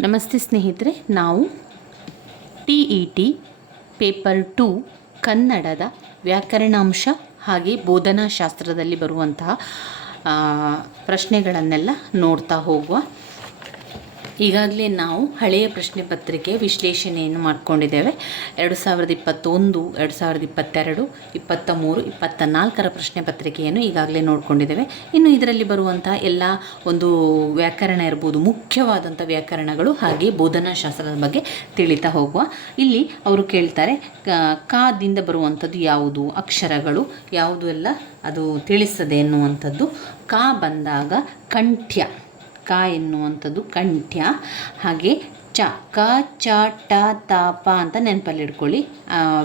ನಮಸ್ತೆ ಸ್ನೇಹಿತರೆ, ನಾವು TET ಪೇಪರ್ 2 ಕನ್ನಡದ ವ್ಯಾಕರಣಾಂಶ ಹಾಗೆ ಬೋಧನಾಶಾಸ್ತ್ರದಲ್ಲಿ ಬರುವಂತಹ ಪ್ರಶ್ನೆಗಳನ್ನೆಲ್ಲ ನೋಡ್ತಾ ಹೋಗುವ. ಈಗಾಗಲೇ ನಾವು ಹಳೆಯ ಪ್ರಶ್ನೆ ಪತ್ರಿಕೆ ವಿಶ್ಲೇಷಣೆಯನ್ನು ಮಾಡಿಕೊಂಡಿದ್ದೇವೆ. 2021, 2022, 23, 24ರ ಪ್ರಶ್ನೆ ಪತ್ರಿಕೆಯನ್ನು ಈಗಾಗಲೇ ನೋಡಿಕೊಂಡಿದ್ದೇವೆ. ಇನ್ನು ಇದರಲ್ಲಿ ಬರುವಂತಹ ಎಲ್ಲ ಒಂದು ವ್ಯಾಕರಣ ಇರ್ಬೋದು, ಮುಖ್ಯವಾದಂಥ ವ್ಯಾಕರಣಗಳು ಹಾಗೆ ಬೋಧನಾಶಾಸ್ತ್ರದ ಬಗ್ಗೆ ತಿಳಿತಾ ಹೋಗುವ. ಇಲ್ಲಿ ಅವರು ಕೇಳ್ತಾರೆ, ಕಾದಿಂದ ಬರುವಂಥದ್ದು ಯಾವುದು, ಅಕ್ಷರಗಳು ಯಾವುದು ಎಲ್ಲ ಅದು ತಿಳಿಸ್ತದೆ ಎನ್ನುವಂಥದ್ದು. ಕಾ ಬಂದಾಗ ಕಂಠ್ಯ, ಕ ಎನ್ನುವಂಥದ್ದು ಕಂಠ್ಯ. ಹಾಗೆ ಚ, ಕ ಚ ಟ ತ ಪ ಅಂತ ನೆನಪಲ್ಲಿ ಇಟ್ಕೊಳ್ಳಿ.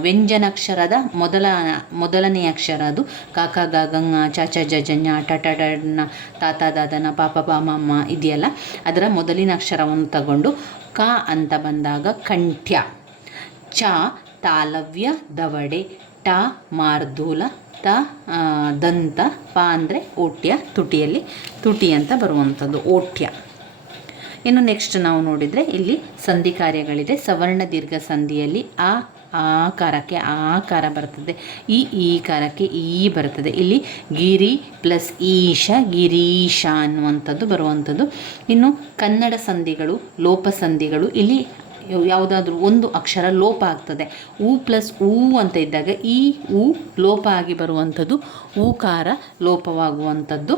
ವ್ಯಂಜನಾಕ್ಷರದ ಮೊದಲನೇ ಅಕ್ಷರ ಅದು. ಕ ಕ ಗ ಗಂಗ ಚ ಚ ಜ ಜ ಞ ಟ ಟ ಡ ನ ತ ತ ದ ದ ನ ಪ ಪ ಪ ಮ ಮ ಇದೆಯಲ್ಲ, ಅದರ ಮೊದಲಿನ ಅಕ್ಷರವನ್ನು ತಗೊಂಡು ಕ ಅಂತ ಬಂದಾಗ ಕಂಠ್ಯ. ಚ ತಾಲವ್ಯ ದವಡೆ, ಟ ಮಾರ್ಧೂಲ, ತ ದಂತ, ಪ ಅಂದರೆ ಓಟ್ಯ, ತುಟಿಯಲ್ಲಿ ತುಟಿ ಅಂತ ಬರುವಂಥದ್ದು ಓಟ್ಯ. ಇನ್ನು ನೆಕ್ಸ್ಟ್ ನಾವು ನೋಡಿದರೆ ಇಲ್ಲಿ ಸಂಧಿ ಕಾರ್ಯಗಳಿದೆ. ಸವರ್ಣ ದೀರ್ಘ ಸಂಧಿಯಲ್ಲಿ ಆ ಆಕಾರಕ್ಕೆ ಆಕಾರ ಬರ್ತದೆ, ಈಕಾರಕ್ಕೆ ಈ ಬರ್ತದೆ. ಇಲ್ಲಿ ಗಿರಿ ಪ್ಲಸ್ ಈಶ, ಗಿರೀಶ ಅನ್ನುವಂಥದ್ದು ಬರುವಂಥದ್ದು. ಇನ್ನು ಕನ್ನಡ ಸಂಧಿಗಳು, ಲೋಪ ಸಂಧಿಗಳು, ಇಲ್ಲಿ ಯಾವುದಾದ್ರೂ ಒಂದು ಅಕ್ಷರ ಲೋಪ ಆಗ್ತದೆ. ಉ ಪ್ಲಸ್ ಊ ಅಂತ ಇದ್ದಾಗ ಈ ಉ ಲೋಪ ಆಗಿ ಬರುವಂಥದ್ದು, ಊಕಾರ ಲೋಪವಾಗುವಂಥದ್ದು.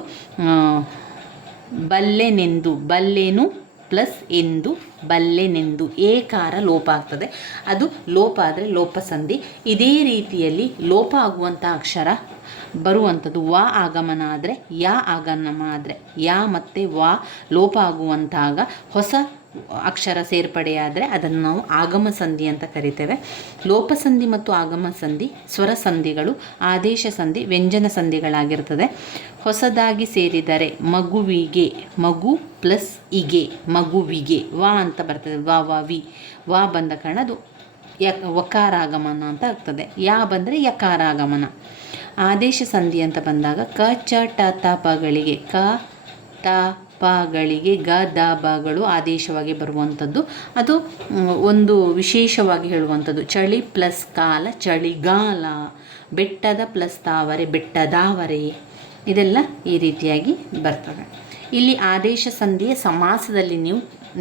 ಬಲ್ಲೆನೆಂದು, ಬಲ್ಲೆನು ಪ್ಲಸ್ ಎಂದು, ಬಲ್ಲೆನೆಂದು ಏಕಾರ ಲೋಪ ಆಗ್ತದೆ, ಅದು ಲೋಪ ಆದರೆ ಲೋಪ ಸಂಧಿ. ಇದೇ ರೀತಿಯಲ್ಲಿ ಲೋಪ ಆಗುವಂಥ ಅಕ್ಷರ ಬರುವಂಥದ್ದು ವ ಆಗಮನ ಆದರೆ, ಯಾ ಆಗಮನ ಆದರೆ, ಯಾ ಮತ್ತು ವ ಲೋಪ ಆಗುವಂತಾಗ ಹೊಸ ಅಕ್ಷರ ಸೇರ್ಪಡೆಯಾದರೆ ಅದನ್ನು ನಾವು ಆಗಮ ಸಂಧಿ ಅಂತ ಕರಿತೇವೆ. ಲೋಪ ಸಂಧಿ ಮತ್ತು ಆಗಮ ಸಂಧಿ ಸ್ವರ ಸಂಧಿಗಳು, ಆದೇಶ ಸಂಧಿ ವ್ಯಂಜನ ಸಂಧಿಗಳಾಗಿರ್ತದೆ. ಹೊಸದಾಗಿ ಸೇರಿದರೆ ಮಗುವಿಗೆ, ಮಗು ಪ್ಲಸ್ ಇಗೆ, ಮಗುವಿಗೆ ವ ಅಂತ ಬರ್ತದೆ. ವ ವ ವಿ, ವ ಬಂದ ಕಾರಣ ಅದು ವಕಾರಾಗಮನ ಅಂತ ಆಗ್ತದೆ. ಯಾ ಬಂದರೆ ಯಕಾರಾಗಮನ. ಆದೇಶ ಸಂಧಿ ಅಂತ ಬಂದಾಗ ಕ ಚ ಟ ತ ಪಗಳಿಗೆ, ಕ ತ ಪಗಳಿಗೆ ಗ ದ ಬಗಳು ಆದೇಶವಾಗಿ ಬರುವಂಥದ್ದು. ಅದು ಒಂದು ವಿಶೇಷವಾಗಿ ಹೇಳುವಂಥದ್ದು. ಚಳಿ ಪ್ಲಸ್ ಕಾಲ ಚಳಿಗಾಲ, ಬೆಟ್ಟದ ಪ್ಲಸ್ ತಾವರೆ ಬೆಟ್ಟದಾವರೆ, ಇದೆಲ್ಲ ಈ ರೀತಿಯಾಗಿ ಬರ್ತವೆ. ಇಲ್ಲಿ ಆದೇಶ ಸಂಧಿಯ ಸಮಾಸದಲ್ಲಿ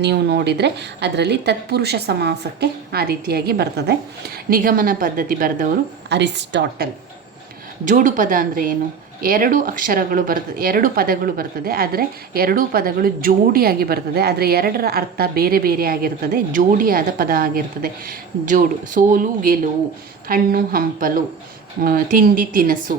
ನೀವು ನೋಡಿದರೆ ಅದರಲ್ಲಿ ತತ್ಪುರುಷ ಸಮಾಸಕ್ಕೆ ಆ ರೀತಿಯಾಗಿ ಬರ್ತದೆ. ನಿಗಮನ ಪದ್ಧತಿ ಬರೆದವರು ಅರಿಸ್ಟಾಟಲ್. ಜೋಡು ಪದ ಅಂದರೆ ಏನು? ಎರಡು ಅಕ್ಷರಗಳು ಬರ್ತದೆ, ಎರಡು ಪದಗಳು ಬರ್ತದೆ, ಆದರೆ ಎರಡೂ ಪದಗಳು ಜೋಡಿಯಾಗಿ ಬರ್ತದೆ, ಆದರೆ ಎರಡರ ಅರ್ಥ ಬೇರೆ ಬೇರೆ ಆಗಿರ್ತದೆ, ಜೋಡಿಯಾದ ಪದ ಆಗಿರ್ತದೆ. ಜೋಡು, ಸೋಲು ಗೆಲುವು, ಹಣ್ಣು ಹಂಪಲು, ತಿಂಡಿ ತಿನಸು.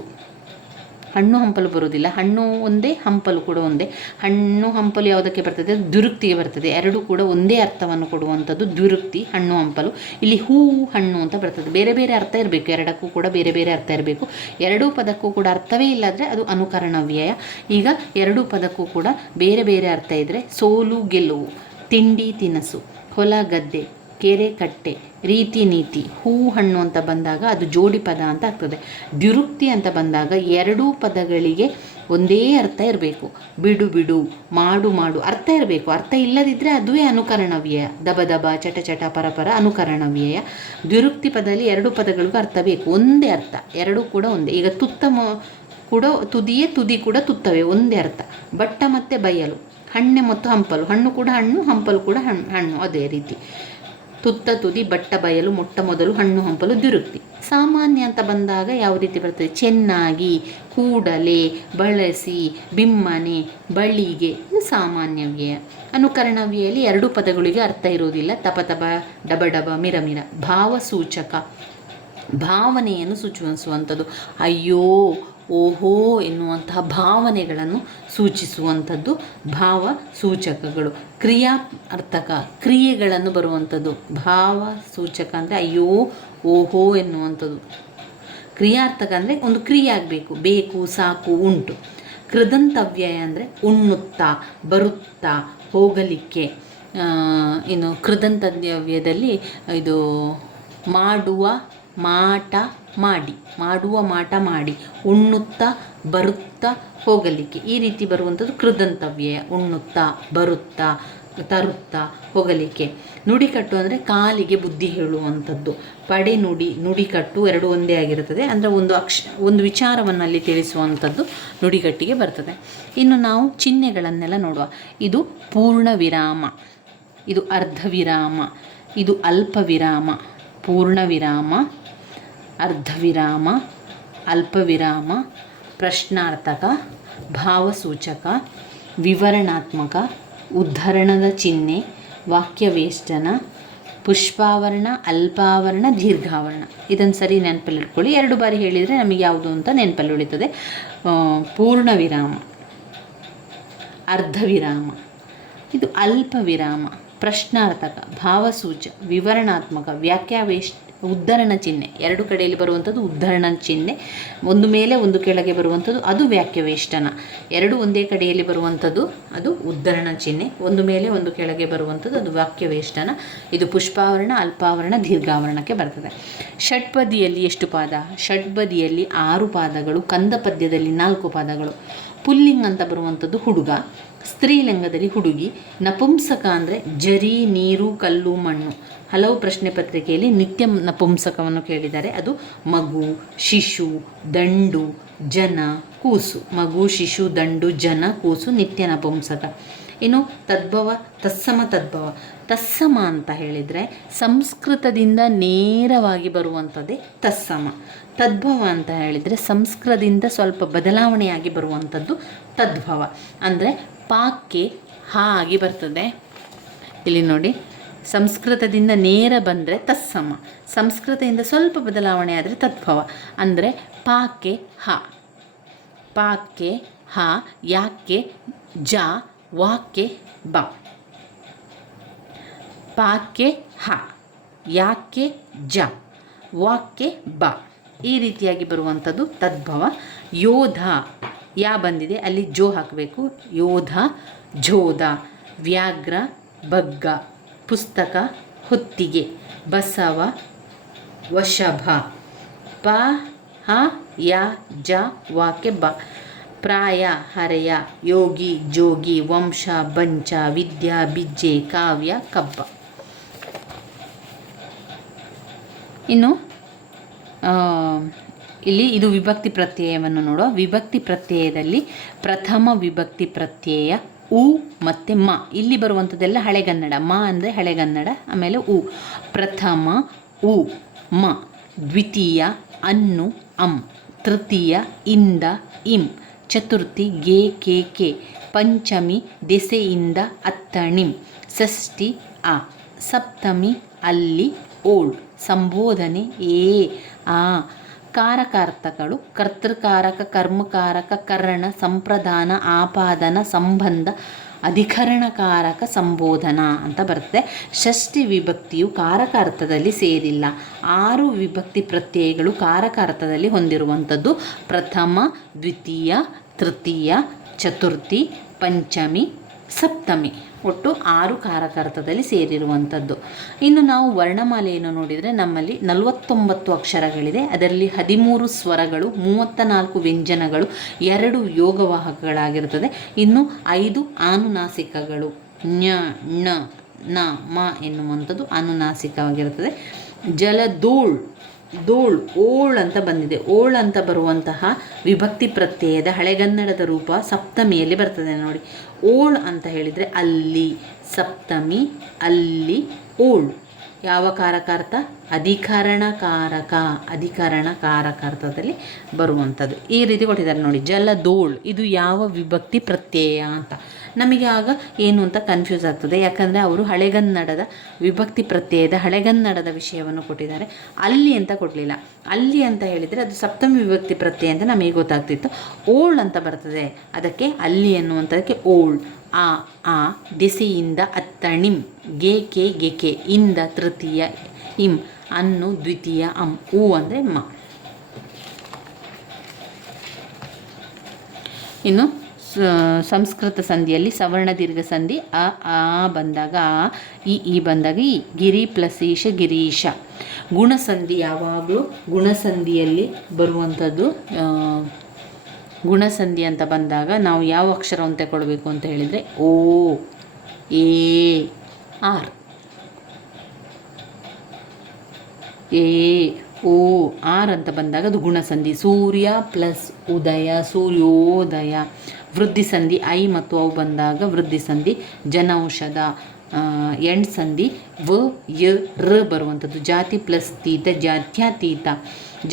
ಹಣ್ಣು ಹಂಪಲು ಬರೋದಿಲ್ಲ, ಹಣ್ಣು ಒಂದೇ ಹಂಪಲು ಕೂಡ ಒಂದೇ. ಹಣ್ಣು ಹಂಪಲು ಯಾವುದಕ್ಕೆ ಬರ್ತದೆ? ದ್ವಿರುಕ್ತಿಗೆ ಬರ್ತದೆ. ಎರಡೂ ಕೂಡ ಒಂದೇ ಅರ್ಥವನ್ನು ಕೊಡುವಂಥದ್ದು ದ್ವಿರುಕ್ತಿ, ಹಣ್ಣು ಹಂಪಲು. ಇಲ್ಲಿ ಹೂ ಹಣ್ಣು ಅಂತ ಬರ್ತದೆ, ಬೇರೆ ಬೇರೆ ಅರ್ಥ ಇರಬೇಕು, ಎರಡಕ್ಕೂ ಕೂಡ ಬೇರೆ ಬೇರೆ ಅರ್ಥ ಇರಬೇಕು. ಎರಡೂ ಪದಕ್ಕೂ ಕೂಡ ಅರ್ಥವೇ ಇಲ್ಲಾದರೆ ಅದು ಅನುಕರಣ ವ್ಯಯ. ಈಗ ಎರಡೂ ಪದಕ್ಕೂ ಕೂಡ ಬೇರೆ ಬೇರೆ ಅರ್ಥ ಇದ್ದರೆ ಸೋಲು ಗೆಲುವು, ತಿಂಡಿ ತಿನಸು, ಹೊಲ ಗದ್ದೆ, ಕೆರೆ ಕಟ್ಟೆ, ರೀತಿ ನೀತಿ, ಹೂ ಹಣ್ಣು ಅಂತ ಬಂದಾಗ ಅದು ಜೋಡಿ ಪದ ಅಂತ ಆಗ್ತದೆ. ದ್ವಿರುಕ್ತಿ ಅಂತ ಬಂದಾಗ ಎರಡೂ ಪದಗಳಿಗೆ ಒಂದೇ ಅರ್ಥ ಇರಬೇಕು. ಬಿಡು ಬಿಡು, ಮಾಡು ಮಾಡು ಅರ್ಥ ಇರಬೇಕು. ಅರ್ಥ ಇಲ್ಲದಿದ್ದರೆ ಅದುವೇ ಅನುಕರಣ ವ್ಯಯ. ದಬ ದಬ, ಚಟ ಚಟ, ಪರಪರ ಅನುಕರಣ ವ್ಯಯ. ದ್ವಿರುಕ್ತಿ ಪದದಲ್ಲಿ ಎರಡು ಪದಗಳಿಗೂ ಅರ್ಥ ಬೇಕು, ಒಂದೇ ಅರ್ಥ, ಎರಡೂ ಕೂಡ ಒಂದೇ. ಈಗ ತುತ್ತ ಕೂಡ ತುದಿಯೇ, ತುದಿ ಕೂಡ ತುತ್ತವೇ, ಒಂದೇ ಅರ್ಥ. ಬಟ್ಟ ಮತ್ತು ಬಯಲು, ಹಣ್ಣೆ ಮತ್ತು ಹಂಪಲು, ಹಣ್ಣು ಕೂಡ ಹಣ್ಣು, ಹಂಪಲು ಕೂಡ ಹಣ್ಣು, ಅದೇ ರೀತಿ. ತುತ್ತ ತುದಿ, ಬಟ್ಟ ಬಯಲು, ಮೊಟ್ಟ ಮೊದಲು, ಹಣ್ಣು ಹಂಪಲು ದ್ವಿರುಕ್ತಿ. ಸಾಮಾನ್ಯ ಅಂತ ಬಂದಾಗ ಯಾವ ರೀತಿ ಬರ್ತದೆ? ಚೆನ್ನಾಗಿ, ಕೂಡಲೇ, ಬಳಸಿ, ಬಿಮ್ಮನೆ, ಬಳಿಗೆ, ಇದು ಸಾಮಾನ್ಯ ವ್ಯಯ. ಅನುಕರಣ ವ್ಯಯಲ್ಲಿ ಎರಡೂ ಪದಗಳಿಗೆ ಅರ್ಥ ಇರುವುದಿಲ್ಲ. ತಪ ತಪ, ಡಬ ಡಬ, ಮಿರ ಮಿರ. ಭಾವಸೂಚಕ, ಭಾವನೆಯನ್ನು ಸೂಚಿಸುವಂಥದ್ದು. ಅಯ್ಯೋ, ಓಹೋ ಎನ್ನುವಂತಹ ಭಾವನೆಗಳನ್ನು ಸೂಚಿಸುವಂಥದ್ದು ಭಾವ ಸೂಚಕಗಳು. ಕ್ರಿಯಾ ಅರ್ಥಕ, ಕ್ರಿಯೆಗಳನ್ನು ಬರುವಂಥದ್ದು. ಭಾವ ಸೂಚಕ ಅಂದರೆ ಅಯ್ಯೋ ಓಹೋ ಎನ್ನುವಂಥದ್ದು. ಕ್ರಿಯಾರ್ಥಕ ಅಂದರೆ ಒಂದು ಕ್ರಿಯೆ ಆಗಬೇಕು, ಬೇಕು, ಸಾಕು, ಉಂಟು. ಕೃದಂತವ್ಯಯ ಅಂದರೆ ಉಣ್ಣುತ್ತಾ, ಬರುತ್ತಾ, ಹೋಗಲಿಕ್ಕೆ. ಇನ್ನು ಕೃದಂತವ್ಯಯದಲ್ಲಿ ಇದು ಮಾಡುವ, ಮಾಟ, ಮಾಡಿ, ಮಾಡುವ, ಮಾಟ, ಮಾಡಿ, ಉಣ್ಣುತ್ತಾ, ಬರುತ್ತಾ, ಹೋಗಲಿಕ್ಕೆ, ಈ ರೀತಿ ಬರುವಂಥದ್ದು ಕೃದಂತವ್ಯಯ. ಉಣ್ಣುತ್ತಾ, ಬರುತ್ತಾ, ತರುತ್ತಾ ಹೋಗಲಿಕ್ಕೆ. ನುಡಿಕಟ್ಟು ಅಂದರೆ ಕಾಲಿಗೆ ಬುದ್ಧಿ ಹೇಳುವಂಥದ್ದು. ಪಡೆ ನುಡಿಕಟ್ಟು ಎರಡು ಒಂದೇ ಆಗಿರುತ್ತದೆ. ಅಂದರೆ ಒಂದು ವಿಚಾರವನ್ನು ಅಲ್ಲಿ ತಿಳಿಸುವಂಥದ್ದು ನುಡಿಗಟ್ಟಿಗೆ ಬರ್ತದೆ. ಇನ್ನು ನಾವು ಚಿಹ್ನೆಗಳನ್ನೆಲ್ಲ ನೋಡುವ. ಇದು ಪೂರ್ಣ ವಿರಾಮ, ಇದು ಅರ್ಧ ವಿರಾಮ, ಇದು ಅಲ್ಪ ವಿರಾಮ, ಪೂರ್ಣ ವಿರಾಮ, ಅರ್ಧ ವಿರಾಮ, ಅಲ್ಪ ವಿರಾಮ, ಪ್ರಶ್ನಾರ್ಥಕ, ಭಾವಸೂಚಕ, ವಿವರಣಾತ್ಮಕ, ಉದ್ಧರಣದ ಚಿಹ್ನೆ, ವಾಕ್ಯವೇಷ್ಟನ, ಪುಷ್ಪಾವರ್ಣ, ಅಲ್ಪಾವರ್ಣ, ದೀರ್ಘಾವರ್ಣ. ಇದನ್ನು ಸರಿ ನೆನಪಲ್ಲಿಟ್ಕೊಳ್ಳಿ. 2 ಬಾರಿ ಹೇಳಿದರೆ ನಮಗೆ ಯಾವುದು ಅಂತ ನೆನಪಲ್ಲಿ ಉಳಿತದೆ. ಪೂರ್ಣ ವಿರಾಮ, ಅರ್ಧ ವಿರಾಮ, ಇದು ಅಲ್ಪ ವಿರಾಮ, ಪ್ರಶ್ನಾರ್ಥಕ, ಭಾವಸೂಚ, ವಿವರಣಾತ್ಮಕ, ಉದ್ಧರಣ ಚಿಹ್ನೆ. 2 ಕಡೆಯಲ್ಲಿ ಬರುವಂಥದ್ದು ಉದ್ಧರಣ ಚಿಹ್ನೆ, ಒಂದು ಮೇಲೆ ಒಂದು ಕೆಳಗೆ ಬರುವಂಥದ್ದು ಅದು ವಾಕ್ಯವೇಷ್ಟನ. 2 ಒಂದೇ ಕಡೆಯಲ್ಲಿ ಬರುವಂಥದ್ದು ಅದು ಉದ್ಧರಣ ಚಿಹ್ನೆ, ಒಂದು ಮೇಲೆ ಒಂದು ಕೆಳಗೆ ಬರುವಂಥದ್ದು ಅದು ವಾಕ್ಯವೇಷ್ಟನ. ಇದು ಪುಷ್ಪಾವರಣ, ಅಲ್ಪಾವರಣ, ದೀರ್ಘಾವರಣಕ್ಕೆ ಬರ್ತದೆ. ಷಡ್ಪದಿಯಲ್ಲಿ ಎಷ್ಟು ಪಾದ? ಷಡ್ಪದಿಯಲ್ಲಿ 6 ಪಾದಗಳು, ಕಂದ ಪದ್ಯದಲ್ಲಿ 4 ಪಾದಗಳು. ಪುಲ್ಲಿಂಗ್ ಅಂತ ಬರುವಂಥದ್ದು ಹುಡುಗ, ಸ್ತ್ರೀಲಿಂಗದಲ್ಲಿ ಹುಡುಗಿ. ನಪುಂಸಕ ಅಂದರೆ ಜರಿ, ನೀರು, ಕಲ್ಲು, ಮಣ್ಣು. ಹಲವು ಪ್ರಶ್ನೆ ಪತ್ರಿಕೆಯಲ್ಲಿ ನಿತ್ಯ ನಪುಂಸಕವನ್ನು ಕೇಳಿದ್ದಾರೆ. ಅದು ಮಗು, ಶಿಶು, ದಂಡು, ಜನ, ಕೂಸು. ಮಗು, ಶಿಶು, ದಂಡು, ಜನ, ಕೂಸು ನಿತ್ಯ ನಪುಂಸಕ. ಇನ್ನು ತದ್ಭವ, ತತ್ಸಮ, ತದ್ಭವ. ತತ್ಸಮ ಅಂತ ಹೇಳಿದರೆ ಸಂಸ್ಕೃತದಿಂದ ನೇರವಾಗಿ ಬರುವಂಥದ್ದೇ ತತ್ಸಮ. ತದ್ಭವ ಅಂತ ಹೇಳಿದರೆ ಸಂಸ್ಕೃತದಿಂದ ಸ್ವಲ್ಪ ಬದಲಾವಣೆಯಾಗಿ ಬರುವಂಥದ್ದು ತದ್ಭವ. ಅಂದರೆ ಪಾಕ್ಕೆ ಹಾ ಆಗಿ ಬರ್ತದೆ. ಇಲ್ಲಿ ನೋಡಿ, ಸಂಸ್ಕೃತದಿಂದ ನೇರ ಬಂದರೆ ತತ್ಸಮ, ಸಂಸ್ಕೃತದಿಂದ ಸ್ವಲ್ಪ ಬದಲಾವಣೆ ಆದರೆ ತದ್ಭವ. ಅಂದರೆ ಪಾಕ್ಕೆ ಹ, ಪಾಕ್ಕೆ ಹ, ಯಾಕೆ ಜ, ವಾಕ್ಕೆ ಬ. ಪಾಕ್ಕೆ ಹ, ಯಾಕೆ ಜ, ವಾಕ್ಕೆ ಬ. ಈ ರೀತಿಯಾಗಿ ಬರುವಂಥದ್ದು ತದ್ಭವ. ಯೋಧ, ಯಾ ಬಂದಿದೆ ಅಲ್ಲಿ ಜೋ ಹಾಕಬೇಕು. ಯೋಧ, ಜೋಧ. ವ್ಯಾಘ್ರ, ಬಗ್ಗ. ಪುಸ್ತಕ, ಹೊತ್ತಿಗೆ. ಬಸವ, ವಶಭ. ಪ, ಹ, ಯ, ಜ, ವಾಕ್ಕೆ ಬ. ಪ್ರಾಯ, ಹರೆಯ. ಯೋಗಿ, ಜೋಗಿ. ವಂಶ, ಬಂಚ. ವಿದ್ಯಾ, ಬಿಜ್ಜೆ. ಕಾವ್ಯ, ಕಬ್ಬ. ಇನ್ನು ಇಲ್ಲಿ ಇದು ವಿಭಕ್ತಿ ಪ್ರತ್ಯಯವನ್ನು ನೋಡುವ. ವಿಭಕ್ತಿ ಪ್ರತ್ಯಯದಲ್ಲಿ ಪ್ರಥಮ ವಿಭಕ್ತಿ ಪ್ರತ್ಯಯ ಉ ಮತ್ತು ಮ. ಇಲ್ಲಿ ಬರುವಂಥದ್ದೆಲ್ಲ ಹಳೆಗನ್ನಡ. ಮ ಅಂದರೆ ಹಳೆಗನ್ನಡ, ಆಮೇಲೆ ಉ. ಪ್ರಥಮ ಉ, ಮ. ದ್ವಿತೀಯ ಅನ್ನು, ಅಂ. ತೃತೀಯ ಇಂದ, ಇಂ. ಚತುರ್ಥಿ ಗೆ, ಕೆ. ಪಂಚಮಿ ದೆಸೆಯಿಂದ, ಅತ್ತಣಿಂ. ಷಷ್ಠಿ ಅ. ಸಪ್ತಮಿ ಅಲ್ಲಿ, ಓಳ್. ಸಂಬೋಧನೆ ಏ, ಆ. ಕಾರಕಾರ್ಥಕಗಳು ಕರ್ತೃಕಾರಕ, ಕರ್ಮಕಾರಕ, ಕರ್ಣ, ಸಂಪ್ರದಾನ, ಆಪಾದನ, ಸಂಬಂಧ, ಅಧಿಕರಣಕಾರಕ, ಸಂಬೋಧನಾ ಅಂತ ಬರುತ್ತೆ. ಷಷ್ಠಿ ವಿಭಕ್ತಿಯು ಕಾರಕಾರ್ಥದಲ್ಲಿ ಸೇರಿಲ್ಲ. 6 ವಿಭಕ್ತಿ ಪ್ರತ್ಯಯಗಳು ಕಾರಕಾರ್ಥದಲ್ಲಿ ಹೊಂದಿರುವಂಥದ್ದು. ಪ್ರಥಮ, ದ್ವಿತೀಯ, ತೃತೀಯ, ಚತುರ್ಥಿ, ಪಂಚಮಿ, ಸಪ್ತಮಿ. ಒಟ್ಟು 6 ಕಾರಕಾರ್ಥದಲ್ಲಿ ಸೇರಿರುವಂಥದ್ದು. ಇನ್ನು ನಾವು ವರ್ಣಮಾಲೆಯನ್ನು ನೋಡಿದರೆ ನಮ್ಮಲ್ಲಿ 49 ಅಕ್ಷರಗಳಿದೆ. ಅದರಲ್ಲಿ 13 ಸ್ವರಗಳು, 34 ವ್ಯಂಜನಗಳು, 2 ಯೋಗವಾಹಕಗಳಾಗಿರುತ್ತದೆ. ಇನ್ನು 5 ಆನುನಾಸಿಕಗಳು. ಞ, ಣ, ನ, ಮ ಎನ್ನುವಂಥದ್ದು ಆನುನಾಸಿಕವಾಗಿರುತ್ತದೆ. ಜಲದೋಳ್, ದೋಳ್, ಓಳ್ ಅಂತ ಬಂದಿದೆ. ಓಳ್ ಅಂತ ಬರುವಂತಹ ವಿಭಕ್ತಿ ಪ್ರತ್ಯಯದ ಹಳೆಗನ್ನಡದ ರೂಪ ಸಪ್ತಮಿಯಲ್ಲಿ ಬರ್ತದೆ ನೋಡಿ. ಓಳ್ ಅಂತ ಹೇಳಿದರೆ ಅಲ್ಲಿ, ಸಪ್ತಮಿ ಅಲ್ಲಿ, ಓಳ್. ಯಾವ ಕಾರಕಾರ್ಥ? ಅಧಿಕರಣಕಾರಕ, ಅಧಿಕರಣಕಾರಕಾರ್ಥದಲ್ಲಿ ಬರುವಂಥದ್ದು. ಈ ರೀತಿ ಕೊಟ್ಟಿದ್ದಾರೆ ನೋಡಿ. ಜಲದೋಳ್ ಇದು ಯಾವ ವಿಭಕ್ತಿ ಪ್ರತ್ಯಯ ಅಂತ. ನಮಗೆ ಆಗ ಏನು ಅಂತ ಕನ್ಫ್ಯೂಸ್ ಆಗ್ತದೆ. ಯಾಕಂದರೆ ಅವರು ಹಳೆಗನ್ನಡದ ವಿಭಕ್ತಿ ಪ್ರತ್ಯಯದ ಹಳೆಗನ್ನಡದ ವಿಷಯವನ್ನು ಕೊಟ್ಟಿದ್ದಾರೆ. ಅಲ್ಲಿ ಅಂತ ಕೊಡಲಿಲ್ಲ. ಅಲ್ಲಿ ಅಂತ ಹೇಳಿದರೆ ಅದು ಸಪ್ತಮಿ ವಿಭಕ್ತಿ ಪ್ರತ್ಯಯ ಅಂತ ನಮಗೆ ಗೊತ್ತಾಗ್ತಿತ್ತು. ಓಳ್ ಅಂತ ಬರ್ತದೆ, ಅದಕ್ಕೆ ಅಲ್ಲಿ ಎನ್ನುವಂಥದ್ದಕ್ಕೆ ಓಳ್. ಆ ದೆಸೆಯಿಂದ, ಅತ್ತಣಿಂ. ಗೆ, ಕೆ. ಇಂದ ತೃತೀಯ, ಇಂ. ಅನ್ನು ದ್ವಿತೀಯ, ಅಂ. ಉ ಅಂದರೆ ಮ. ಇನ್ನು ಸಂಸ್ಕೃತ ಸಂಧಿಯಲ್ಲಿ ಸವರ್ಣ ದೀರ್ಘ ಸಂಧಿ ಆ ಬಂದಾಗ ಆ, ಈ ಬಂದಾಗ ಈ. ಗಿರಿ ಪ್ಲಸ್ ಈಶ, ಗಿರೀಶ. ಗುಣಸಂಧಿ ಯಾವಾಗಲೂ ಗುಣಸಂಧಿಯಲ್ಲಿ ಬರುವಂಥದ್ದು. ಗುಣಸಂಧಿ ಅಂತ ಬಂದಾಗ ನಾವು ಯಾವ ಅಕ್ಷರವನ್ನು ತಗೊಳ್ಬೇಕು ಅಂತ ಹೇಳಿದರೆ O, A R A O R ಅಂತ ಬಂದಾಗ ಅದು ಗುಣಸಂಧಿ. ಸೂರ್ಯ ಪ್ಲಸ್ ಉದಯ ಸೂರ್ಯೋದಯ. ವೃದ್ಧಿ ಸಂಧಿ ಐ ಮತ್ತು ಅವು ಬಂದಾಗ ವೃದ್ಧಿ ಸಂಧಿ. ಜನೌಷಧ ಎಂಡ್ ಸಂಧಿ ವ ಯ ರ ಬರುವಂಥದ್ದು. ಜಾತಿ ಪ್ಲಸ್ ತೀತ ಜಾತ್ಯತೀತ.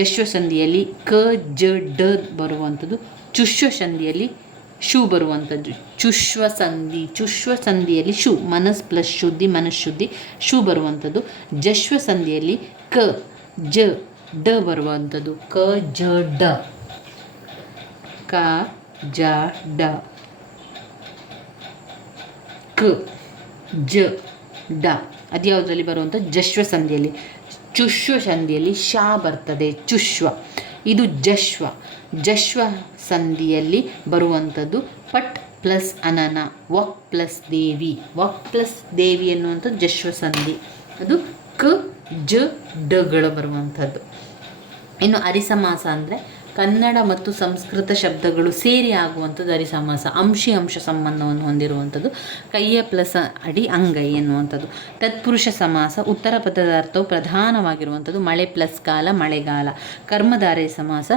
ಜಶ್ವ ಸಂಧಿಯಲ್ಲಿ ಕ ಜ ಡ ಬರುವಂಥದ್ದು. ಚುಶ್ವ ಸಂಧಿಯಲ್ಲಿ ಶು ಬರುವಂಥದ್ದು. ಚುಶ್ವ ಸಂಧಿಯಲ್ಲಿ ಶು ಮನಸ್ ಪ್ಲಸ್ ಶುದ್ಧಿ ಮನಃಶುದ್ಧಿ ಶು ಬರುವಂಥದ್ದು. ಜಶ್ವ ಸಂಧಿಯಲ್ಲಿ ಕ ಜ ಡ ಬರುವಂಥದ್ದು. ಕ ಜ ಡ ಕ ಜ ಡ ಕ ಜ ಡ ಅದು ಯಾವುದರಲ್ಲಿ ಬರುವಂಥ ಜಶ್ವ ಸಂಧಿಯಲ್ಲಿ. ಚುಶ್ವ ಸಂಧಿಯಲ್ಲಿ ಶಾ ಬರ್ತದೆ ಚುಶ್ವ. ಇದು ಜಶ್ವ ಸಂಧಿಯಲ್ಲಿ ಬರುವಂಥದ್ದು ಪಟ್ ಪ್ಲಸ್ ಅನನ ವಕ್ ಪ್ಲಸ್ ದೇವಿ ಎನ್ನುವಂಥದ್ದು ಜಶ್ವ ಸಂಧಿ. ಅದು ಕ ಜ ಡಗಳು ಬರುವಂಥದ್ದು. ಇನ್ನು ಅರಿಸಮಾಸ ಅಂದರೆ ಕನ್ನಡ ಮತ್ತು ಸಂಸ್ಕೃತ ಶಬ್ದಗಳು ಸೇರಿ ಆಗುವಂಥದ್ದು ಅರಿಸಮಾಸ. ಅಂಶ ಸಂಬಂಧವನ್ನು ಹೊಂದಿರುವಂಥದ್ದು. ಕೈಯ ಪ್ಲಸ್ ಅಡಿ ಅಂಗೈ ಎನ್ನುವಂಥದ್ದು. ತತ್ಪುರುಷ ಸಮಾಸ ಉತ್ತರ ಪದದ ಅರ್ಥವು ಪ್ರಧಾನವಾಗಿರುವಂಥದ್ದು. ಮಳೆ ಪ್ಲಸ್ ಕಾಲ ಮಳೆಗಾಲ. ಕರ್ಮಧಾರೆಯ ಸಮಾಸ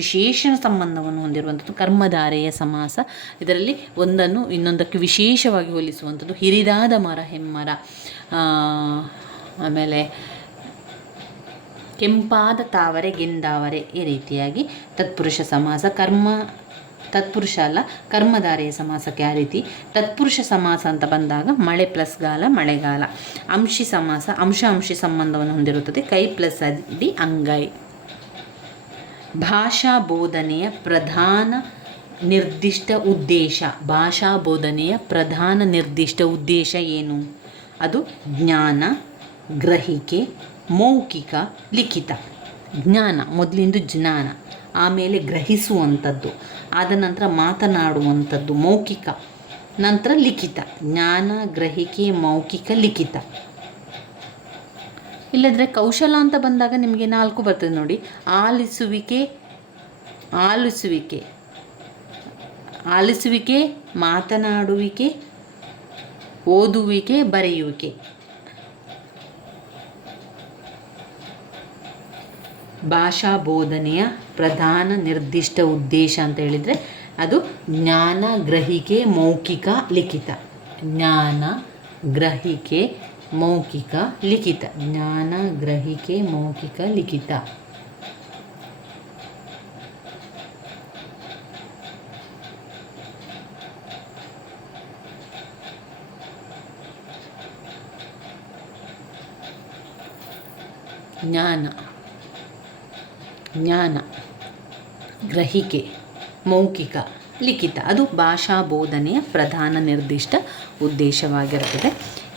ವಿಶೇಷಣ ಸಂಬಂಧವನ್ನು ಹೊಂದಿರುವಂಥದ್ದು. ಕರ್ಮಧಾರೆಯ ಸಮಾಸ ಇದರಲ್ಲಿ ಒಂದನ್ನು ಇನ್ನೊಂದಕ್ಕೆ ವಿಶೇಷವಾಗಿ ಹೋಲಿಸುವಂಥದ್ದು. ಹಿರಿದಾದ ಮರ ಹೆಮ್ಮರ. ಆಮೇಲೆ ಕೆಂಪಾದ ತಾವರೆ ಗೆಂದಾವರೆ. ಈ ರೀತಿಯಾಗಿ ತತ್ಪುರುಷ ಸಮಾಸ. ತತ್ಪುರುಷ ಅಲ್ಲ ಕರ್ಮಧಾರೆಯ ಸಮಾಸಕ್ಕೆ ಆ ರೀತಿ. ತತ್ಪುರುಷ ಸಮಾಸ ಅಂತ ಬಂದಾಗ ಮಳೆ ಪ್ಲಸ್ ಗಾಲ ಮಳೆಗಾಲ. ಅಂಶಿ ಸಮಾಸ ಅಂಶಿ ಸಂಬಂಧವನ್ನು ಹೊಂದಿರುತ್ತದೆ. ಕೈ ಪ್ಲಸ್ ಅಡಿ ಅಂಗೈ. ಭಾಷಾ ಬೋಧನೆಯ ಪ್ರಧಾನ ನಿರ್ದಿಷ್ಟ ಉದ್ದೇಶ ಏನು? ಅದು ಜ್ಞಾನ, ಗ್ರಹಿಕೆ, ಮೌಖಿಕ, ಲಿಖಿತ. ಜ್ಞಾನ ಮೊದಲಿಂದು ಜ್ಞಾನ, ಆಮೇಲೆ ಗ್ರಹಿಸುವಂಥದ್ದು, ಆದ ನಂತರ ಮಾತನಾಡುವಂಥದ್ದು ಮೌಖಿಕ, ನಂತರ ಲಿಖಿತ. ಜ್ಞಾನ, ಗ್ರಹಿಕೆ, ಮೌಖಿಕ, ಲಿಖಿತ. ಇಲ್ಲದ್ರೆ ಕೌಶಲ ಅಂತ ಬಂದಾಗ ನಿಮಗೆ 4 ಬರ್ತದೆ ನೋಡಿ. ಆಲಿಸುವಿಕೆ, ಮಾತನಾಡುವಿಕೆ, ಓದುವಿಕೆ, ಬರೆಯುವಿಕೆ. ಭಾಷಾ ಬೋಧನೆಯ ಪ್ರಧಾನ ನಿರ್ದಿಷ್ಟ ಉದ್ದೇಶ ಅಂತ ಹೇಳಿದರೆ ಅದು ಜ್ಞಾನ, ಗ್ರಹಿಕೆ, ಮೌಖಿಕ, ಲಿಖಿತ. ಜ್ಞಾನ, ಗ್ರಹಿಕೆ, ಮೌಖಿಕ, ಲಿಖಿತ. ಜ್ಞಾನ, ಗ್ರಹಿಕೆ, ಮೌಖಿಕ, ಲಿಖಿತ. ಜ್ಞಾನ, ಗ್ರಹಿಕೆ, ಮೌಖಿಕ, ಲಿಖಿತ. ಅದು ಭಾಷಾ ಬೋಧನೆಯ ಪ್ರಧಾನ ನಿರ್ದಿಷ್ಟ ಉದ್ದೇಶವಾಗಿರ್ತದೆ.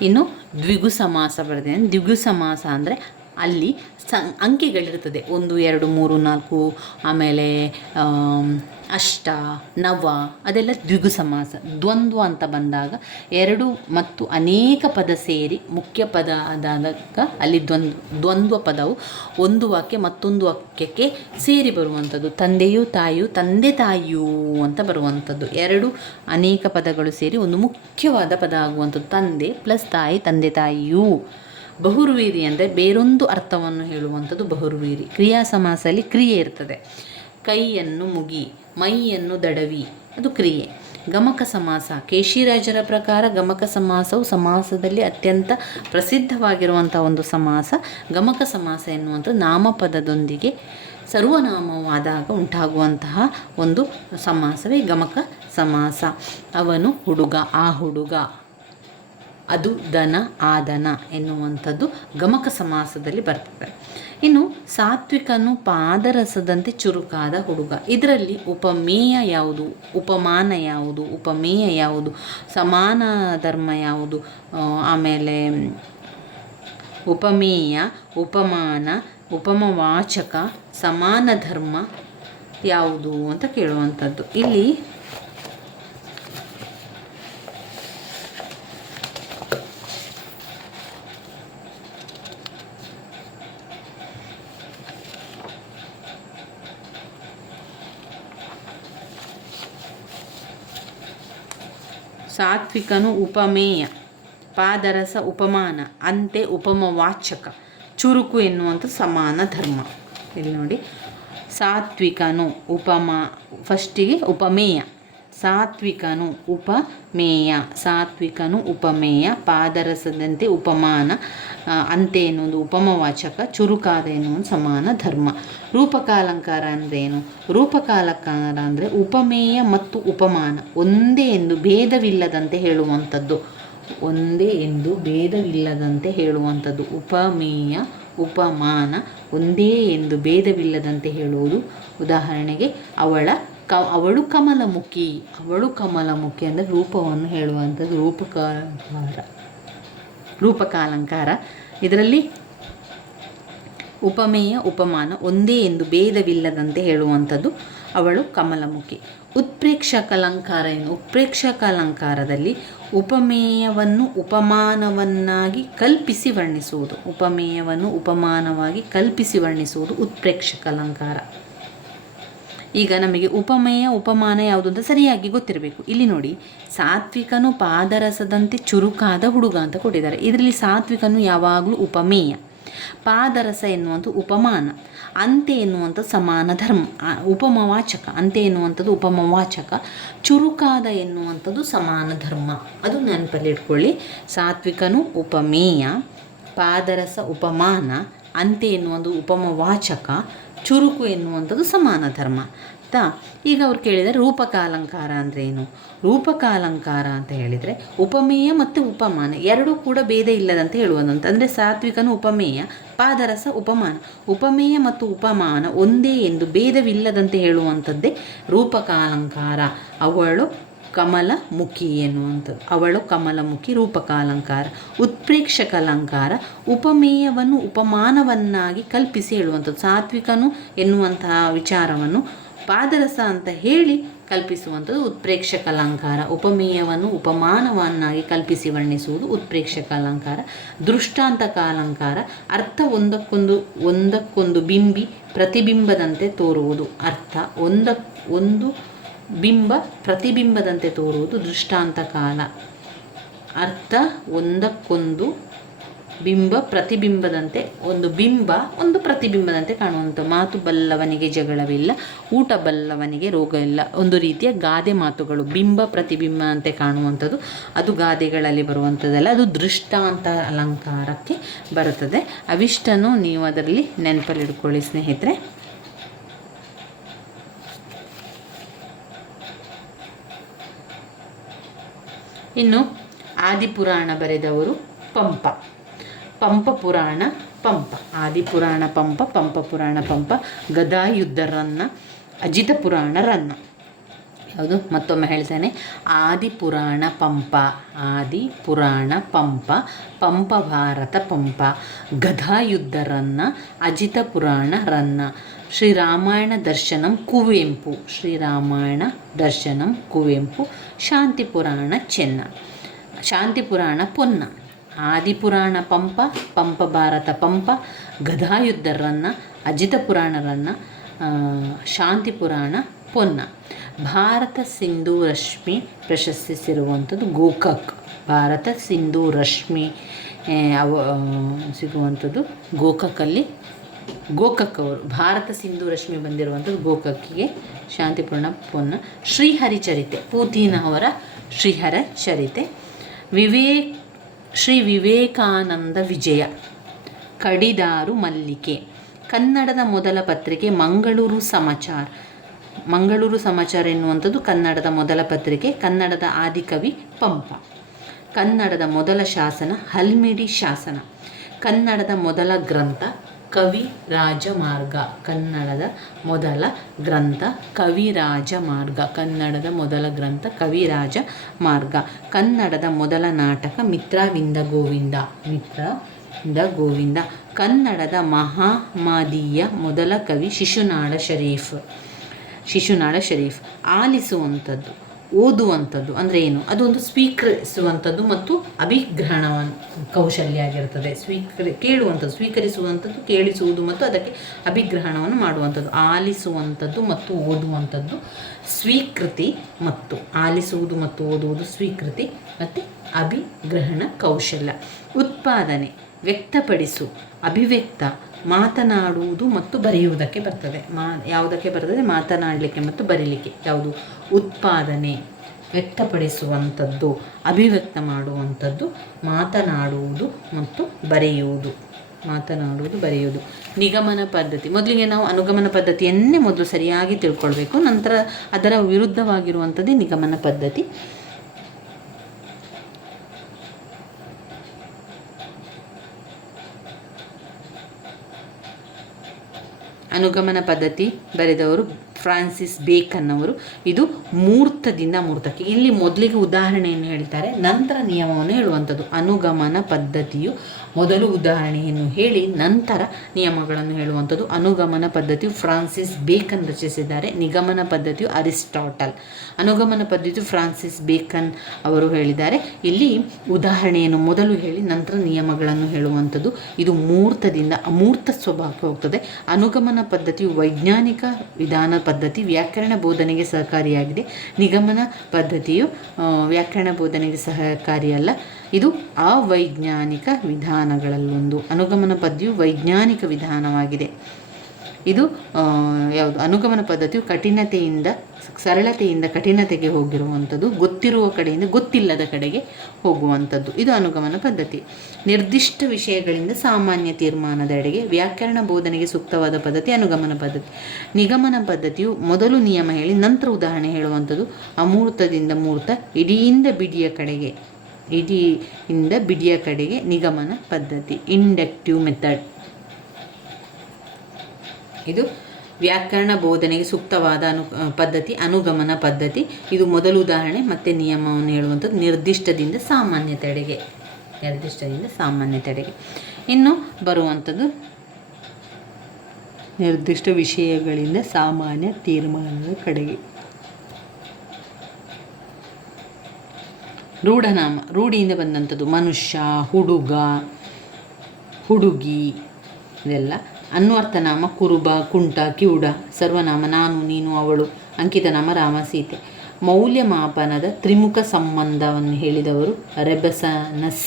ಇನ್ನು ದ್ವಿಗು ಸಮಾಸ ಬರ್ತದೆ. ದ್ವಿಗು ಸಮಾಸ ಅಂದರೆ ಅಲ್ಲಿ ಅಂಕಿಗಳಿರ್ತದೆ. 1, 2, 3, 4, ಆಮೇಲೆ ಅಷ್ಟ, ನವ, ಅದೆಲ್ಲ ದ್ವಿಗು ಸಮಾಸ. ದ್ವಂದ್ವ ಅಂತ ಬಂದಾಗ 2 ಮತ್ತು ಅನೇಕ ಪದ ಸೇರಿ ಮುಖ್ಯ ಪದ ಆದಾಗ ಅಲ್ಲಿ ದ್ವಂದ್ವ ಪದವು ಒಂದು ವಾಕ್ಯ ಮತ್ತೊಂದು ವಾಕ್ಯಕ್ಕೆ ಸೇರಿ ಬರುವಂಥದ್ದು. ತಂದೆಯೂ ತಾಯಿಯೂ, ತಂದೆ ತಾಯಿಯೂ ಅಂತ ಬರುವಂಥದ್ದು. 2 ಅನೇಕ ಪದಗಳು ಸೇರಿ ಒಂದು ಮುಖ್ಯವಾದ ಪದ ಆಗುವಂಥದ್ದು. ತಂದೆ ಪ್ಲಸ್ ತಾಯಿ, ತಂದೆ ತಾಯಿಯೂ. ಬಹುರ್ವೀರಿ ಅಂದರೆ ಬೇರೊಂದು ಅರ್ಥವನ್ನು ಹೇಳುವಂಥದ್ದು ಬಹುರ್ವೀರಿ. ಕ್ರಿಯಾ ಸಮಾಸದಲ್ಲಿ ಕ್ರಿಯೆ ಇರ್ತದೆ. ಕೈಯನ್ನು ಮುಗಿ, ಮೈಯನ್ನು ದಡವಿ, ಅದು ಕ್ರಿಯೆ. ಗಮಕ ಸಮಾಸ. ಕೇಶಿರಾಜರ ಪ್ರಕಾರ ಗಮಕ ಸಮಾಸವು ಸಮಾಸದಲ್ಲಿ ಅತ್ಯಂತ ಪ್ರಸಿದ್ಧವಾಗಿರುವಂಥ ಒಂದು ಸಮಾಸ. ಗಮಕ ಸಮಾಸ ಎನ್ನುವಂಥದ್ದು ನಾಮಪದದೊಂದಿಗೆ ಸರ್ವನಾಮವಾದಾಗ ಉಂಟಾಗುವಂತಹ ಒಂದು ಸಮಾಸವೇ ಗಮಕ ಸಮಾಸ. ಅವನು ಹುಡುಗ, ಆ ಹುಡುಗ, ಅದು ದನ, ಆ ದನ ಎನ್ನುವಂಥದ್ದು ಗಮಕ ಸಮಾಸದಲ್ಲಿ ಬರ್ತದೆ. ಇನ್ನು ಸಾತ್ವಿಕನು ಪಾದರಸದಂತೆ ಚುರುಕಾದ ಹುಡುಗ. ಇದರಲ್ಲಿ ಉಪಮೇಯ ಯಾವುದು, ಉಪಮಾನ ಯಾವುದು, ಉಪಮೇಯ ಯಾವುದು, ಸಮಾನ ಧರ್ಮ ಯಾವುದು, ಆಮೇಲೆ ಉಪಮೇಯ, ಉಪಮಾನ, ಉಪಮವಾಚಕ, ಸಮಾನ ಧರ್ಮ ಯಾವುದು ಅಂತ ಕೇಳುವಂಥದ್ದು. ಇಲ್ಲಿ ಸಾತ್ವಿಕನು ಉಪಮೇಯ, ಪಾದರಸ ಉಪಮಾನ, ಅಂತೆ ಉಪಮವಾಚಕ, ಚುರುಕು ಎನ್ನುವಂಥ ಸಮಾನ ಧರ್ಮ. ಇಲ್ಲಿ ನೋಡಿ, ಸಾತ್ವಿಕನು ಫಸ್ಟಿಗೆ ಉಪಮೇಯ, ಸಾತ್ವಿಕನು ಉಪಮೇಯ, ಸಾತ್ವಿಕನು ಉಪಮೇಯ, ಪಾದರಸದಂತೆ ಉಪಮಾನ, ಅಂತೆ ಎನ್ನುವುದು ಉಪಮವಾಚಕ, ಚುರುಕಾದ ಎನ್ನುವುದು ಸಮಾನ ಧರ್ಮ. ರೂಪಕಾಲಂಕಾರ ಅಂದರೆ ಏನು? ರೂಪಕಾಲಂಕಾರ ಅಂದರೆ ಉಪಮೇಯ ಮತ್ತು ಉಪಮಾನ ಒಂದೇ ಎಂದು ಭೇದವಿಲ್ಲದಂತೆ ಹೇಳುವಂಥದ್ದು. ಒಂದೇ ಎಂದು ಭೇದವಿಲ್ಲದಂತೆ ಹೇಳುವಂಥದ್ದು. ಉಪಮೇಯ ಉಪಮಾನ ಒಂದೇ ಎಂದು ಭೇದವಿಲ್ಲದಂತೆ ಹೇಳುವುದು. ಉದಾಹರಣೆಗೆ ಅವಳು ಕಮಲಮುಖಿ. ಅವಳು ಕಮಲಮುಖಿ ಅಂದರೆ ರೂಪವನ್ನು ಹೇಳುವಂಥದ್ದು ರೂಪಕಾಲಂಕಾರ. ಇದರಲ್ಲಿ ಉಪಮೇಯ ಉಪಮಾನ ಒಂದೇ ಎಂದು ಭೇದವಿಲ್ಲದಂತೆ ಹೇಳುವಂಥದ್ದು. ಅವಳು ಕಮಲಮುಖಿ. ಉತ್ಪ್ರೇಕ್ಷಕಾಲಂಕಾರ ಉತ್ಪ್ರೇಕ್ಷಕಾಲಂಕಾರದಲ್ಲಿ ಉಪಮೇಯವನ್ನು ಉಪಮಾನವನ್ನಾಗಿ ಕಲ್ಪಿಸಿ ವರ್ಣಿಸುವುದು. ಉಪಮೇಯವನ್ನು ಉಪಮಾನವಾಗಿ ಕಲ್ಪಿಸಿ ವರ್ಣಿಸುವುದು ಉತ್ಪ್ರೇಕ್ಷಕಾಲಂಕಾರ. ಈಗ ನಮಗೆ ಉಪಮೇಯ ಉಪಮಾನ ಯಾವುದು ಅಂತ ಸರಿಯಾಗಿ ಗೊತ್ತಿರಬೇಕು. ಇಲ್ಲಿ ನೋಡಿ, ಸಾತ್ವಿಕನು ಪಾದರಸದಂತೆ ಚುರುಕಾದ ಹುಡುಗ ಅಂತ ಕೊಟ್ಟಿದ್ದಾರೆ. ಇದರಲ್ಲಿ ಸಾತ್ವಿಕನು ಯಾವಾಗಲೂ ಉಪಮೇಯ, ಪಾದರಸ ಎನ್ನುವಂಥ ಉಪಮಾನ, ಅಂತೆ ಎನ್ನುವಂಥ ಸಮಾನ ಧರ್ಮ ಉಪಮವಾಚಕ, ಅಂತೆ ಎನ್ನುವಂಥದ್ದು ಉಪಮವಾಚಕ, ಚುರುಕಾದ ಎನ್ನುವಂಥದ್ದು ಸಮಾನ ಧರ್ಮ. ಅದು ನೆನಪಲ್ಲಿ ಇಟ್ಕೊಳ್ಳಿ. ಸಾತ್ವಿಕನು ಉಪಮೇಯ, ಪಾದರಸ ಉಪಮಾನ, ಅಂತೆ ಎನ್ನುವುದು ಉಪಮವಾಚಕ, ಚುರುಕು ಎನ್ನುವಂಥದ್ದು ಸಮಾನ ಧರ್ಮ. ಈಗ ಅವ್ರು ಕೇಳಿದರೆ ರೂಪಕಾಲಂಕಾರ ಅಂದರೆ ಏನು? ರೂಪಕಾಲಂಕಾರ ಅಂತ ಹೇಳಿದರೆ ಉಪಮೇಯ ಮತ್ತು ಉಪಮಾನ ಎರಡೂ ಕೂಡ ಭೇದ ಇಲ್ಲದಂತೆ ಹೇಳುವುದಂತ. ಅಂದರೆ ಸಾತ್ವಿಕನು ಉಪಮೇಯ, ಪಾದರಸ ಉಪಮಾನ, ಉಪಮೇಯ ಮತ್ತು ಉಪಮಾನ ಒಂದೇ ಎಂದು ಭೇದವಿಲ್ಲದಂತೆ ಹೇಳುವಂಥದ್ದೇ ರೂಪಕಾಲಂಕಾರ. ಅವಳು ಕಮಲಮುಖಿ ಎನ್ನುವಂಥದ್ದು. ಅವಳು ಕಮಲಮುಖಿ ರೂಪಕಾಲಂಕಾರ. ಉತ್ಪ್ರೇಕ್ಷಕಾಲಂಕಾರ ಉಪಮೇಯವನ್ನು ಉಪಮಾನವನ್ನಾಗಿ ಕಲ್ಪಿಸಿ ಹೇಳುವಂಥದ್ದು. ಸಾತ್ವಿಕನು ಎನ್ನುವಂತಹ ವಿಚಾರವನ್ನು ಪಾದರಸ ಅಂತ ಹೇಳಿ ಕಲ್ಪಿಸುವಂಥದ್ದು ಉತ್ಪ್ರೇಕ್ಷಕಾಲಂಕಾರ. ಉಪಮೇಯವನ್ನು ಉಪಮಾನವನ್ನಾಗಿ ಕಲ್ಪಿಸಿ ವರ್ಣಿಸುವುದು ಉತ್ಪ್ರೇಕ್ಷಕಾಲಂಕಾರ. ದೃಷ್ಟಾಂತಕಾಲಂಕಾರ ಅರ್ಥ ಒಂದಕ್ಕೊಂದು ಪ್ರತಿಬಿಂಬದಂತೆ ತೋರುವುದು. ಅರ್ಥ ಒಂದು ಬಿಂಬ ಪ್ರತಿಬಿಂಬದಂತೆ ತೋರುವುದು ದೃಷ್ಟಾಂತಕಾಲ. ಅರ್ಥ ಒಂದಕ್ಕೊಂದು ಬಿಂಬ ಪ್ರತಿಬಿಂಬದಂತೆ, ಒಂದು ಬಿಂಬ ಒಂದು ಪ್ರತಿಬಿಂಬದಂತೆ ಕಾಣುವಂಥ. ಮಾತು ಬಲ್ಲವನಿಗೆ ಜಗಳವಿಲ್ಲ, ಊಟ ಬಲ್ಲವನಿಗೆ ರೋಗ ಇಲ್ಲ. ಒಂದು ರೀತಿಯ ಗಾದೆ ಮಾತುಗಳು ಬಿಂಬ ಪ್ರತಿಬಿಂಬ ಅಂತೆ ಕಾಣುವಂಥದ್ದು. ಅದು ಗಾದೆಗಳಲ್ಲಿ ಬರುವಂಥದ್ದಲ್ಲ, ಅದು ದೃಷ್ಟಾಂತ ಅಲಂಕಾರಕ್ಕೆ ಬರುತ್ತದೆ. ಅವಿಷ್ಟನ್ನು ನೀವು ಅದರಲ್ಲಿ ನೆನಪಲ್ಲಿಡ್ಕೊಳ್ಳಿ ಸ್ನೇಹಿತರೆ. ಇನ್ನು ಆದಿಪುರಾಣ ಬರೆದವರು ಪಂಪ ಪುರಾಣ ಪಂಪ. ಆದಿಪುರಾಣ ಪಂಪ, ಪಂಪ ಪುರಾಣ ಪಂಪ. ಗದಾಯುದ್ಧ ರನ್ನ, ಅಜಿತ ಪುರಾಣ ರನ್ನ. ಯಾವುದು? ಮತ್ತೊಮ್ಮೆ ಹೇಳ್ತೇನೆ. ಆದಿಪುರಾಣ ಪಂಪ, ಆದಿಪುರಾಣ ಪಂಪ, ಪಂಪ ಭಾರತ ಪಂಪ. ಗದಾಯುದ್ಧ ರನ್ನ, ಅಜಿತ ಪುರಾಣ ರನ್ನ. ಶ್ರೀರಾಮಾಯಣ ದರ್ಶನಂ ಕುವೆಂಪು, ಶ್ರೀರಾಮಾಯಣ ದರ್ಶನಂ ಕುವೆಂಪು. ಶಾಂತಿ ಪುರಾಣ ಚೆನ್ನ, ಶಾಂತಿ ಪುರಾಣ ಪೊನ್ನ. ಆದಿಪುರಾಣ ಪಂಪ, ಪಂಪ ಭಾರತ ಪಂಪ, ಗದಾಯುದ್ಧ ರನ್ನ, ಅಜಿತ ಪುರಾಣ ರನ್ನ, ಶಾಂತಿ ಪುರಾಣ ಪೊನ್ನ. ಭಾರತ ಸಿಂಧೂ ರಶ್ಮಿ ಪ್ರಶಸ್ತಿ ಸಿರುವಂಥದ್ದು ಗೋಕಾಕ್. ಭಾರತ ಸಿಂಧೂ ರಶ್ಮಿ ಸಿಗುವಂಥದ್ದು ಗೋಕಾಕಲ್ಲಿ. ಗೋಕಾಕ್ ಅವರು ಭಾರತ ಸಿಂಧೂ ರಶ್ಮಿ ಬಂದಿರುವಂಥದ್ದು ಗೋಕಾಕಿಗೆ. ಶಾಂತಿಪೂರ್ಣ ಪೊನ್ನ. ಶ್ರೀಹರಿಚರಿತೆ ಪೂತಿನ ಅವರ ಶ್ರೀಹರ ಚರಿತೆ. ಶ್ರೀ ವಿವೇಕಾನಂದ ವಿಜಯ, ಕಡಿದಾರು ಮಲ್ಲಿಕೆ. ಕನ್ನಡದ ಮೊದಲ ಪತ್ರಿಕೆ ಮಂಗಳೂರು ಸಮಾಚಾರ. ಮಂಗಳೂರು ಸಮಾಚಾರ ಎನ್ನುವಂಥದ್ದು ಕನ್ನಡದ ಮೊದಲ ಪತ್ರಿಕೆ. ಕನ್ನಡದ ಆದಿಕವಿ ಪಂಪ. ಕನ್ನಡದ ಮೊದಲ ಶಾಸನ ಹಲ್ಮಿಡಿ ಶಾಸನ. ಕನ್ನಡದ ಮೊದಲ ಗ್ರಂಥ ಕವಿರಾಜಮಾರ್ಗ. ಕನ್ನಡದ ಮೊದಲ ಗ್ರಂಥ ಕವಿರಾಜಮಾರ್ಗ. ಕನ್ನಡದ ಮೊದಲ ಗ್ರಂಥ ಕವಿರಾಜಮಾರ್ಗ. ಕನ್ನಡದ ಮೊದಲ ನಾಟಕ ಮಿತ್ರವಿಂದ ಗೋವಿಂದ. ಮಿತ್ರವಿಂದ ಗೋವಿಂದ. ಕನ್ನಡದ ಮಹಾಮದೀಯ ಮೊದಲ ಕವಿ ಶಿಶುನಾಳ ಶರೀಫ್. ಶಿಶುನಾಳ ಶರೀಫ್. ಆಲಿಸುವಂಥದ್ದು ಓದುವಂಥದ್ದು ಅಂದರೆ ಏನು, ಅದೊಂದು ಸ್ವೀಕರಿಸುವಂಥದ್ದು ಮತ್ತು ಅಭಿಗ್ರಹಣ ಕೌಶಲ್ಯ ಆಗಿರ್ತದೆ. ಕೇಳುವಂಥದ್ದು, ಸ್ವೀಕರಿಸುವಂಥದ್ದು, ಕೇಳಿಸುವುದು ಮತ್ತು ಅದಕ್ಕೆ ಅಭಿಗ್ರಹಣವನ್ನು ಮಾಡುವಂಥದ್ದು. ಆಲಿಸುವಂಥದ್ದು ಮತ್ತು ಓದುವಂಥದ್ದು ಸ್ವೀಕೃತಿ, ಮತ್ತು ಆಲಿಸುವುದು ಮತ್ತು ಓದುವುದು ಸ್ವೀಕೃತಿ ಮತ್ತು ಅಭಿಗ್ರಹಣ ಕೌಶಲ್ಯ. ಉತ್ಪಾದನೆ ವ್ಯಕ್ತಪಡಿಸು, ಅಭಿವ್ಯಕ್ತ ಮಾತನಾಡುವುದು ಮತ್ತು ಬರೆಯುವುದಕ್ಕೆ ಬರ್ತದೆ. ಯಾವುದಕ್ಕೆ ಬರ್ತದೆ? ಮಾತನಾಡಲಿಕ್ಕೆ ಮತ್ತು ಬರೀಲಿಕ್ಕೆ. ಯಾವುದು? ಉತ್ಪಾದನೆ ವ್ಯಕ್ತಪಡಿಸುವಂಥದ್ದು, ಅಭಿವ್ಯಕ್ತ ಮಾಡುವಂಥದ್ದು, ಮಾತನಾಡುವುದು ಮತ್ತು ಬರೆಯುವುದು. ನಿಗಮನ ಪದ್ಧತಿ. ಮೊದಲಿಗೆ ನಾವು ಅನುಗಮನ ಪದ್ಧತಿಯನ್ನೇ ಮೊದಲು ಸರಿಯಾಗಿ ತಿಳ್ಕೊಳ್ಬೇಕು. ನಂತರ ಅದರ ವಿರುದ್ಧವಾಗಿರುವಂಥದ್ದೇ ನಿಗಮನ ಪದ್ಧತಿ. ಅನುಗಮನ ಪದ್ಧತಿ ಬರೆದವರು ಫ್ರಾನ್ಸಿಸ್ ಬೇಕನ್ ಅವರು. ಇದು ಮೂರ್ತದಿಂದ ಮೂರ್ತಕ್ಕೆ. ಇಲ್ಲಿ ಮೊದಲಿಗೆ ಉದಾಹರಣೆಯನ್ನು ಹೇಳ್ತಾರೆ, ನಂತರ ನಿಯಮವನ್ನು ಹೇಳುವಂಥದ್ದು. ಅನುಗಮನ ಪದ್ಧತಿಯು ಮೊದಲು ಉದಾಹರಣೆಯನ್ನು ಹೇಳಿ ನಂತರ ನಿಯಮಗಳನ್ನು ಹೇಳುವಂಥದ್ದು. ಅನುಗಮನ ಪದ್ಧತಿಯು ಫ್ರಾನ್ಸಿಸ್ ಬೇಕನ್ ರಚಿಸಿದ್ದಾರೆ. ನಿಗಮನ ಪದ್ಧತಿಯು ಅರಿಸ್ಟಾಟಲ್. ಅನುಗಮನ ಪದ್ಧತಿಯು ಫ್ರಾನ್ಸಿಸ್ ಬೇಕನ್ ಅವರು ಹೇಳಿದ್ದಾರೆ. ಇಲ್ಲಿ ಉದಾಹರಣೆಯನ್ನು ಮೊದಲು ಹೇಳಿ ನಂತರ ನಿಯಮಗಳನ್ನು ಹೇಳುವಂಥದ್ದು. ಇದು ಮೂರ್ತದಿಂದ ಅಮೂರ್ತ ಸ್ವಭಾವಕ್ಕೆ ಹೋಗ್ತದೆ. ಅನುಗಮನ ಪದ್ಧತಿಯು ವೈಜ್ಞಾನಿಕ ವಿಧಾನ ಪದ್ಧತಿ, ವ್ಯಾಕರಣ ಬೋಧನೆಗೆ ಸಹಕಾರಿಯಾಗಿದೆ. ನಿಗಮನ ಪದ್ಧತಿಯು ವ್ಯಾಕರಣ ಬೋಧನೆಗೆ ಸಹಕಾರಿಯಲ್ಲ, ಇದು ಅವೈಜ್ಞಾನಿಕ ವಿಧಾನಗಳಲ್ಲೊಂದು. ಅನುಗಮನ ಪದ್ಧತಿಯು ವೈಜ್ಞಾನಿಕ ವಿಧಾನವಾಗಿದೆ. ಇದು ಯಾವುದು? ಅನುಗಮನ ಪದ್ಧತಿಯು ಕಠಿಣತೆಯಿಂದ ಸರಳತೆಯಿಂದ ಕಠಿಣತೆಗೆ ಹೋಗಿರುವಂಥದ್ದು, ಗೊತ್ತಿರುವ ಕಡೆಯಿಂದ ಗೊತ್ತಿಲ್ಲದ ಕಡೆಗೆ ಹೋಗುವಂಥದ್ದು. ಇದು ಅನುಗಮನ ಪದ್ಧತಿ. ನಿರ್ದಿಷ್ಟ ವಿಷಯಗಳಿಂದ ಸಾಮಾನ್ಯ ತೀರ್ಮಾನದೆಡೆಗೆ ವ್ಯಾಕರಣ ಬೋಧನೆಗೆ ಸೂಕ್ತವಾದ ಪದ್ಧತಿ ಅನುಗಮನ ಪದ್ಧತಿ. ನಿಗಮನ ಪದ್ಧತಿಯು ಮೊದಲು ನಿಯಮ ಹೇಳಿ ನಂತರ ಉದಾಹರಣೆ ಹೇಳುವಂಥದ್ದು. ಅಮೂರ್ತದಿಂದ ಮೂರ್ತ, ಇಡಿಯಿಂದ ಬಿಡಿಯ ಕಡೆಗೆ ನಿಗಮನ ಪದ್ಧತಿ. Inductive method. ಇದು ವ್ಯಾಕರಣ ಬೋಧನೆಗೆ ಸೂಕ್ತವಾದ ಪದ್ಧತಿ ಅನುಗಮನ ಪದ್ಧತಿ. ಇದು ಮೊದಲು ಉದಾಹರಣೆ ಮತ್ತು ನಿಯಮವನ್ನು ಹೇಳುವಂಥದ್ದು. ನಿರ್ದಿಷ್ಟದಿಂದ ಸಾಮಾನ್ಯತೆಡೆಗೆ. ಇನ್ನು ಬರುವಂಥದ್ದು ನಿರ್ದಿಷ್ಟ ವಿಷಯಗಳಿಂದ ಸಾಮಾನ್ಯ ತೀರ್ಮಾನದ ಕಡೆಗೆ. ರೂಢನಾಮ, ರೂಢಿಯಿಂದ ಬಂದಂಥದ್ದು. ಮನುಷ್ಯ, ಹುಡುಗ, ಹುಡುಗಿ, ಇದೆಲ್ಲ. ಅನ್ವರ್ಥನಾಮ ಕುರುಬ, ಕುಂಟ, ಕಿವುಡ. ಸರ್ವನಾಮ ನಾನು, ನೀನು, ಅವಳು. ಅಂಕಿತನಾಮ ರಾಮ, ಸೀತೆ. ಮೌಲ್ಯಮಾಪನದ ತ್ರಿಮುಖ ಸಂಬಂಧವನ್ನು ಹೇಳಿದವರು ರೆಬಸನಸ್.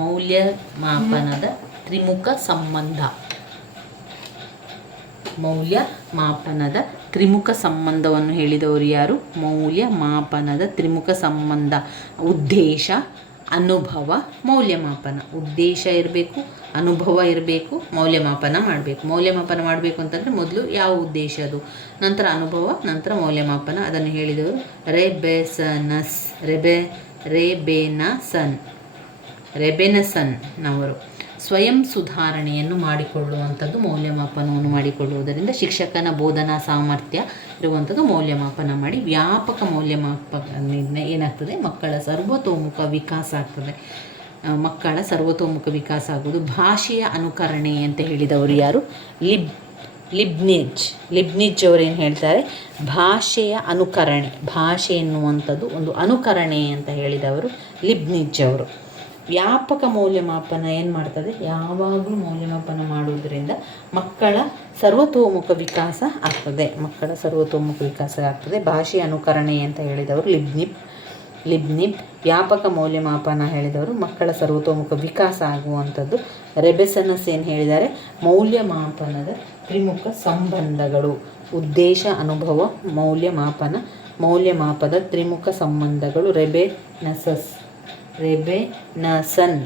ಮೌಲ್ಯಮಾಪನದ ತ್ರಿಮುಖ ಸಂಬಂಧ. ಮೌಲ್ಯಮಾಪನದ ತ್ರಿಮುಖ ಸಂಬಂಧವನ್ನು ಹೇಳಿದವರು ಯಾರು? ಮೌಲ್ಯಮಾಪನದ ತ್ರಿಮುಖ ಸಂಬಂಧ. ಉದ್ದೇಶ, ಅನುಭವ, ಮೌಲ್ಯಮಾಪನ. ಉದ್ದೇಶ ಇರಬೇಕು, ಅನುಭವ ಇರಬೇಕು, ಮೌಲ್ಯಮಾಪನ ಮಾಡಬೇಕು. ಮೌಲ್ಯಮಾಪನ ಮಾಡಬೇಕು ಅಂತಂದರೆ ಮೊದಲು ಯಾವ ಉದ್ದೇಶ ಅದು, ನಂತರ ಅನುಭವ, ನಂತರ ಮೌಲ್ಯಮಾಪನ. ಅದನ್ನು ಹೇಳಿದವರು ರೆಬೆನಸನ್ನವರು. ಸ್ವಯಂ ಸುಧಾರಣೆಯನ್ನು ಮಾಡಿಕೊಳ್ಳುವಂಥದ್ದು ಮೌಲ್ಯಮಾಪನವನ್ನು ಮಾಡಿಕೊಳ್ಳುವುದರಿಂದ ಶಿಕ್ಷಕನ ಬೋಧನಾ ಸಾಮರ್ಥ್ಯ ಇರುವಂಥದ್ದು ಮೌಲ್ಯಮಾಪನ ಮಾಡಿ. ವ್ಯಾಪಕ ಮೌಲ್ಯಮಾಪನ ಏನಾಗ್ತದೆ? ಮಕ್ಕಳ ಸರ್ವತೋಮುಖ ವಿಕಾಸ ಆಗ್ತದೆ. ಆಗುವುದು. ಭಾಷೆಯ ಅನುಕರಣೆ ಅಂತ ಹೇಳಿದವರು ಯಾರು? ಲಿಬ್ನಿಜ್ ಅವರೇನು ಹೇಳ್ತಾರೆ? ಭಾಷೆಯ ಅನುಕರಣೆ, ಭಾಷೆ ಎನ್ನುವಂಥದ್ದು ಒಂದು ಅನುಕರಣೆ ಅಂತ ಹೇಳಿದವರು ಲಿಬ್ನಿಜ್ ಅವರು. ವ್ಯಾಪಕ ಮೌಲ್ಯಮಾಪನ ಏನು ಮಾಡ್ತದೆ? ಯಾವಾಗಲೂ ಮೌಲ್ಯಮಾಪನ ಮಾಡುವುದರಿಂದ ಮಕ್ಕಳ ಸರ್ವತೋಮುಖ ವಿಕಾಸ ಆಗ್ತದೆ. ಭಾಷೆಯ ಅನುಕರಣೆ ಅಂತ ಹೇಳಿದವರು ಲಿಬ್ನಿಬ್. ವ್ಯಾಪಕ ಮೌಲ್ಯಮಾಪನ ಹೇಳಿದವರು ಮಕ್ಕಳ ಸರ್ವತೋಮುಖ ವಿಕಾಸ ಆಗುವಂಥದ್ದು. ರೆಬೆಸನಸ್ ಏನು ಹೇಳಿದ್ದಾರೆ? ಮೌಲ್ಯಮಾಪನದ ತ್ರಿಮುಖ ಸಂಬಂಧಗಳು. ಉದ್ದೇಶ, ಅನುಭವ, ಮೌಲ್ಯಮಾಪದ ತ್ರಿಮುಖ ಸಂಬಂಧಗಳು. ರೆಬೆನಸನ್.